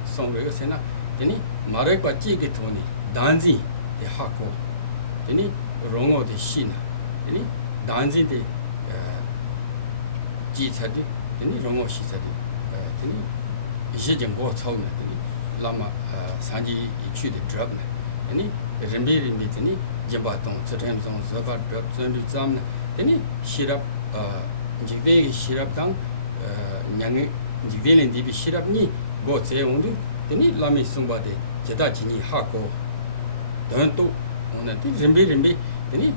Sena, Deni Marepa Chigitoni, Danzi de Hako, Deni Rongo de Shina, Deni Danzi de Jitsadi, Deni Rongo Shisadi, Deni Shijan Go Tona, Deni Lama Sanji Ichu de Drubwang, Deni Rimbi Mitini, Jabaton, Certain Song, Zabat, Zamna, Deni Shirap Jigve Shirap Gang. Yang Jigdelen Dibi Shirapni, go say only, then Lami Sumba de Jedachini Hako, Donto, on a Rimbi, then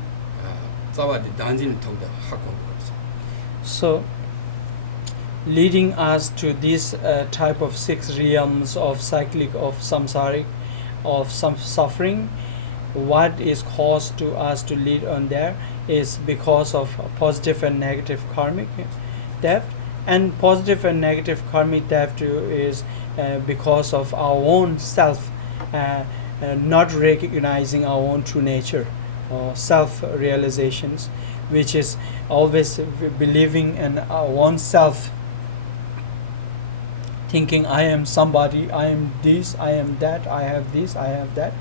Zawa de Danzin told the Hako. So, leading us to this type of 6 realms of cyclic, of samsaric, of some suffering, what is caused to us to lead on there is because of positive and negative karmic theft. And positive and negative karmic theft is because of our own self not recognizing our own true nature, or self-realizations, which is always believing in our own self, thinking I am somebody, I am this, I am that, I have this, I have that,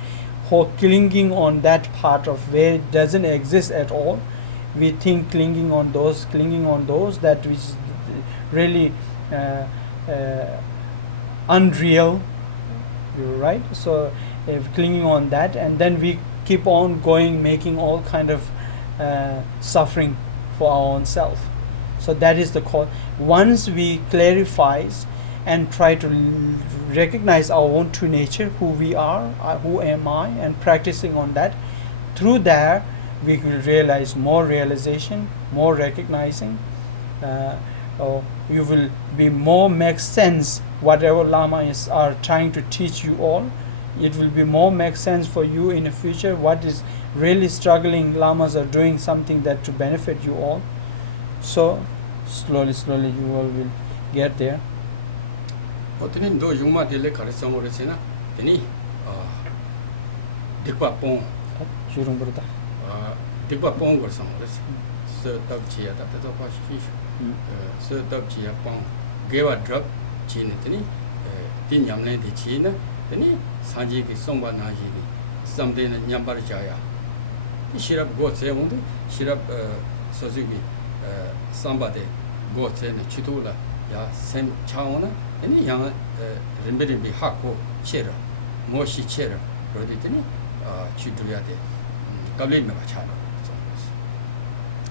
or clinging on that part of where it doesn't exist at all. We think clinging on those that which is really unreal, right? So if clinging on that, and then we keep on going, making all kind of suffering for our own self. So that is the cause. Once we clarify and try to recognize our own true nature, who we are, who am I, and practicing on that, through that we will realize more realization, more recognizing, or you will be more make sense whatever lamas are trying to teach you all. It will be more make sense for you in the future. What is really struggling lamas are doing something that to benefit you all. So slowly you all will get there. 어떤 도 용마 딜레 가르쳐 모르시나 되니 딕바 뽕 주름 부르다. 딕바 뽕 거서 모르시 서답지야 답도 파시키 서답지야 뽕 게와 드럽 지네더니 딘냠네 디치나 되니 산지기 송바나지니 썸데는 냠바르자야 시럽 고세온데 시럽 소지기 삼바데 고세네 치도라 야 셈 차오나 아니 양 림베림비 하고 체라 모시 체라 그러더니 치도야 돼 갑레메가 차라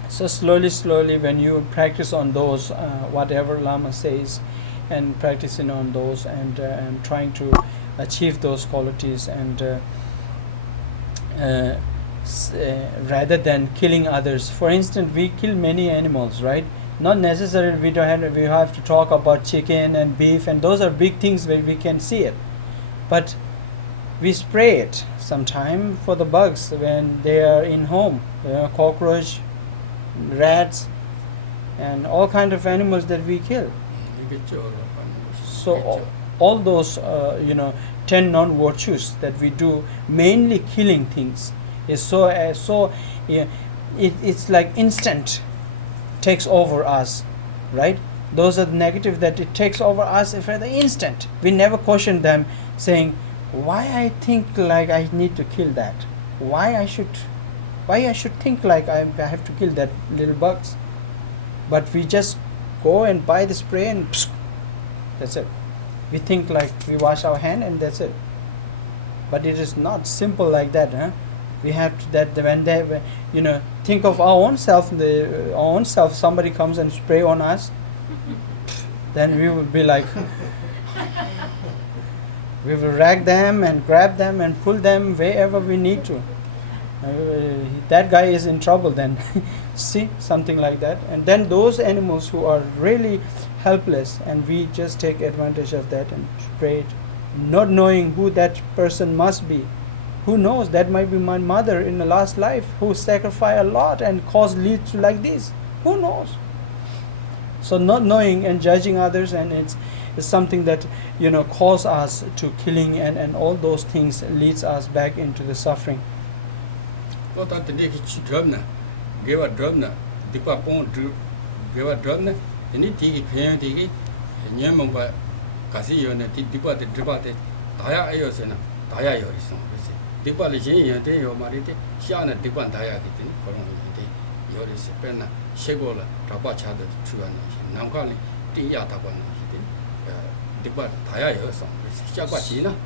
So slowly when you practice on those whatever Lama says and practicing on those and trying to achieve those qualities and rather than killing others. For instance, we kill many animals, right? Not necessarily we have to talk about chicken and beef, and those are big things where we can see it. But we spray it sometime for the bugs when they are in home, cockroach, rats, and all kind of animals that we kill. So all those 10 non-virtues that we do, mainly killing things, is it's like instant takes over us, right? Those are the negative that it takes over us for the instant. We never question them, saying, why I think like I need to kill that? Why I should think like I have to kill that little bugs? But we just go and buy the spray and psh, that's it. We think like we wash our hand and that's it. But it is not simple like that, huh? We have to, that when they, think of our own self. Somebody comes and spray on us, then we will be like, we will rag them and grab them and pull them wherever we need to. That guy is in trouble then. See, something like that. And then those animals who are really helpless, and we just take advantage of that and spray it, not knowing who that person must be. Who knows, that might be my mother in the last life who sacrificed a lot and lead to like this. Who knows? So not knowing and judging others, and it's something that cause us to killing, and all those things leads us back into the suffering.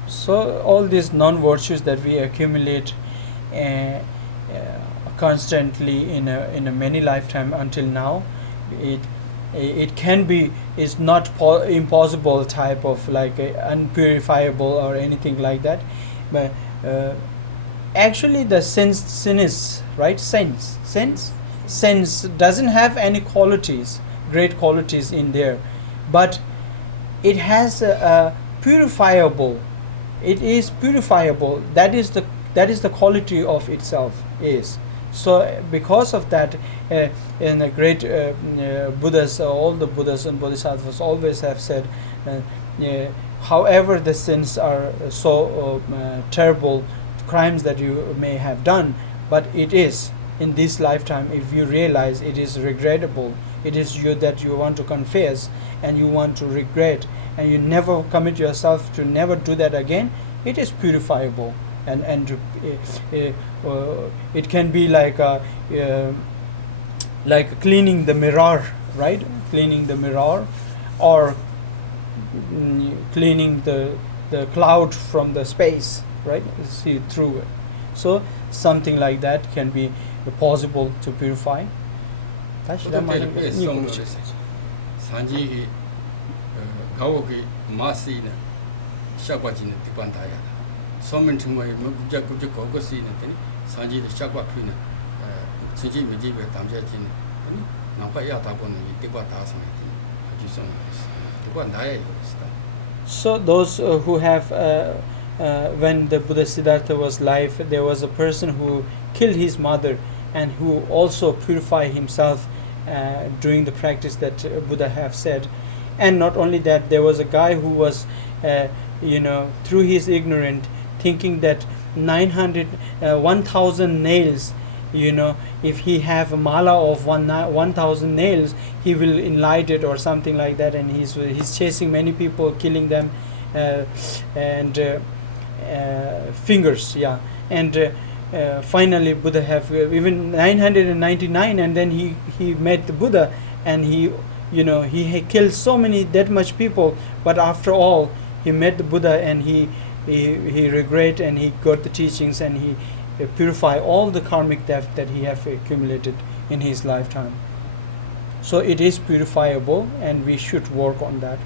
So all these non-virtues that we accumulate constantly in a many lifetime until now, it can be, is not impossible type of like unpurifiable or anything like that, but actually the sin is right. Sense doesn't have any qualities, great qualities in there, but it has a purifiable. It is purifiable. That is the quality of itself is. So because of that, in the great Buddhas, all the Buddhas and Bodhisattvas always have said, however the sins are so terrible, crimes that you may have done, but it is in this lifetime, if you realize it is regrettable, it is you that you want to confess and you want to regret, and you never commit yourself to never do that again, it is purifiable. And it can be like cleaning the mirror, right? Cleaning the mirror, or cleaning the cloud from the space, right? See through it. So something like that can be possible to purify. So those who have when the Buddha Siddhartha was alive, there was a person who killed his mother and who also purified himself during the practice that Buddha have said, And not only that, there was a guy who was through his ignorance thinking that 1000 nails, if he have a mala of 1000 nails, he will enlighten it or something like that, and he's chasing many people, killing them, and fingers, yeah. And finally Buddha have even 999, and then he met the Buddha, and he had killed so many, that much people, but after all he met the Buddha, and he regret, and he got the teachings, and he purify all the karmic debt that he have accumulated in his lifetime. So it is purifiable, and we should work on that.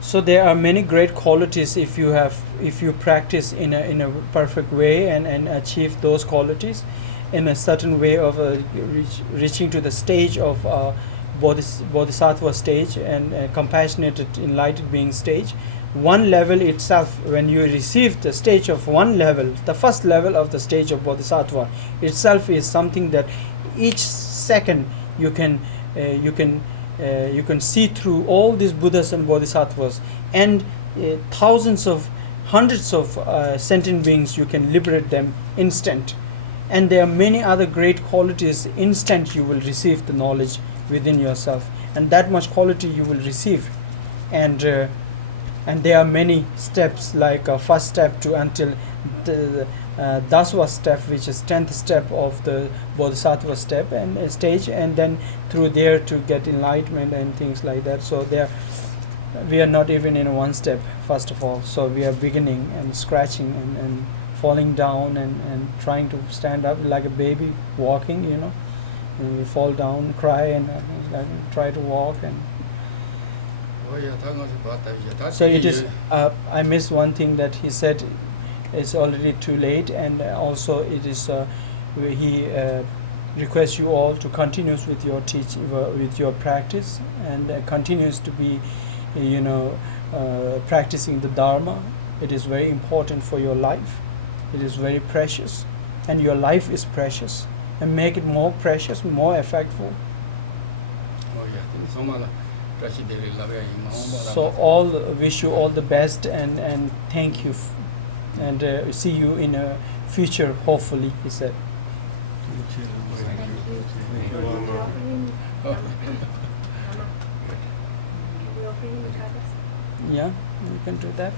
So there are many great qualities if you practice in a perfect way and achieve those qualities in a certain way of reaching to the stage of bodhisattva stage and compassionate enlightened being stage. One level itself, when you receive the stage of one level, the first level of the stage of bodhisattva itself is something that each second you can see through all these Buddhas and Bodhisattvas, and hundreds of sentient beings. You can liberate them instant, and there are many other great qualities. Instant you will receive the knowledge within yourself, and that much quality you will receive, and there are many steps, like first step to until the Daswa step, which is 10th step of the Bodhisattva step and stage, and then through there to get enlightenment and things like that. So we are not even in one step, first of all. So we are beginning and scratching and falling down and trying to stand up like a baby walking, and we fall down, cry, and try to walk. And so it is. I missed one thing that he said. It's already too late, and also it is. He requests you all to continue with your teaching, with your practice, and continues to be, practicing the Dharma. It is very important for your life. It is very precious, and your life is precious, and make it more precious, more effectful. So all wish you all the best, and thank you, and see you in a future, hopefully, he said. Yeah, you can do that.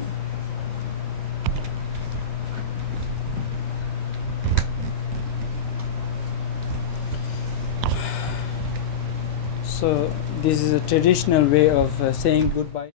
So this is a traditional way of saying goodbye.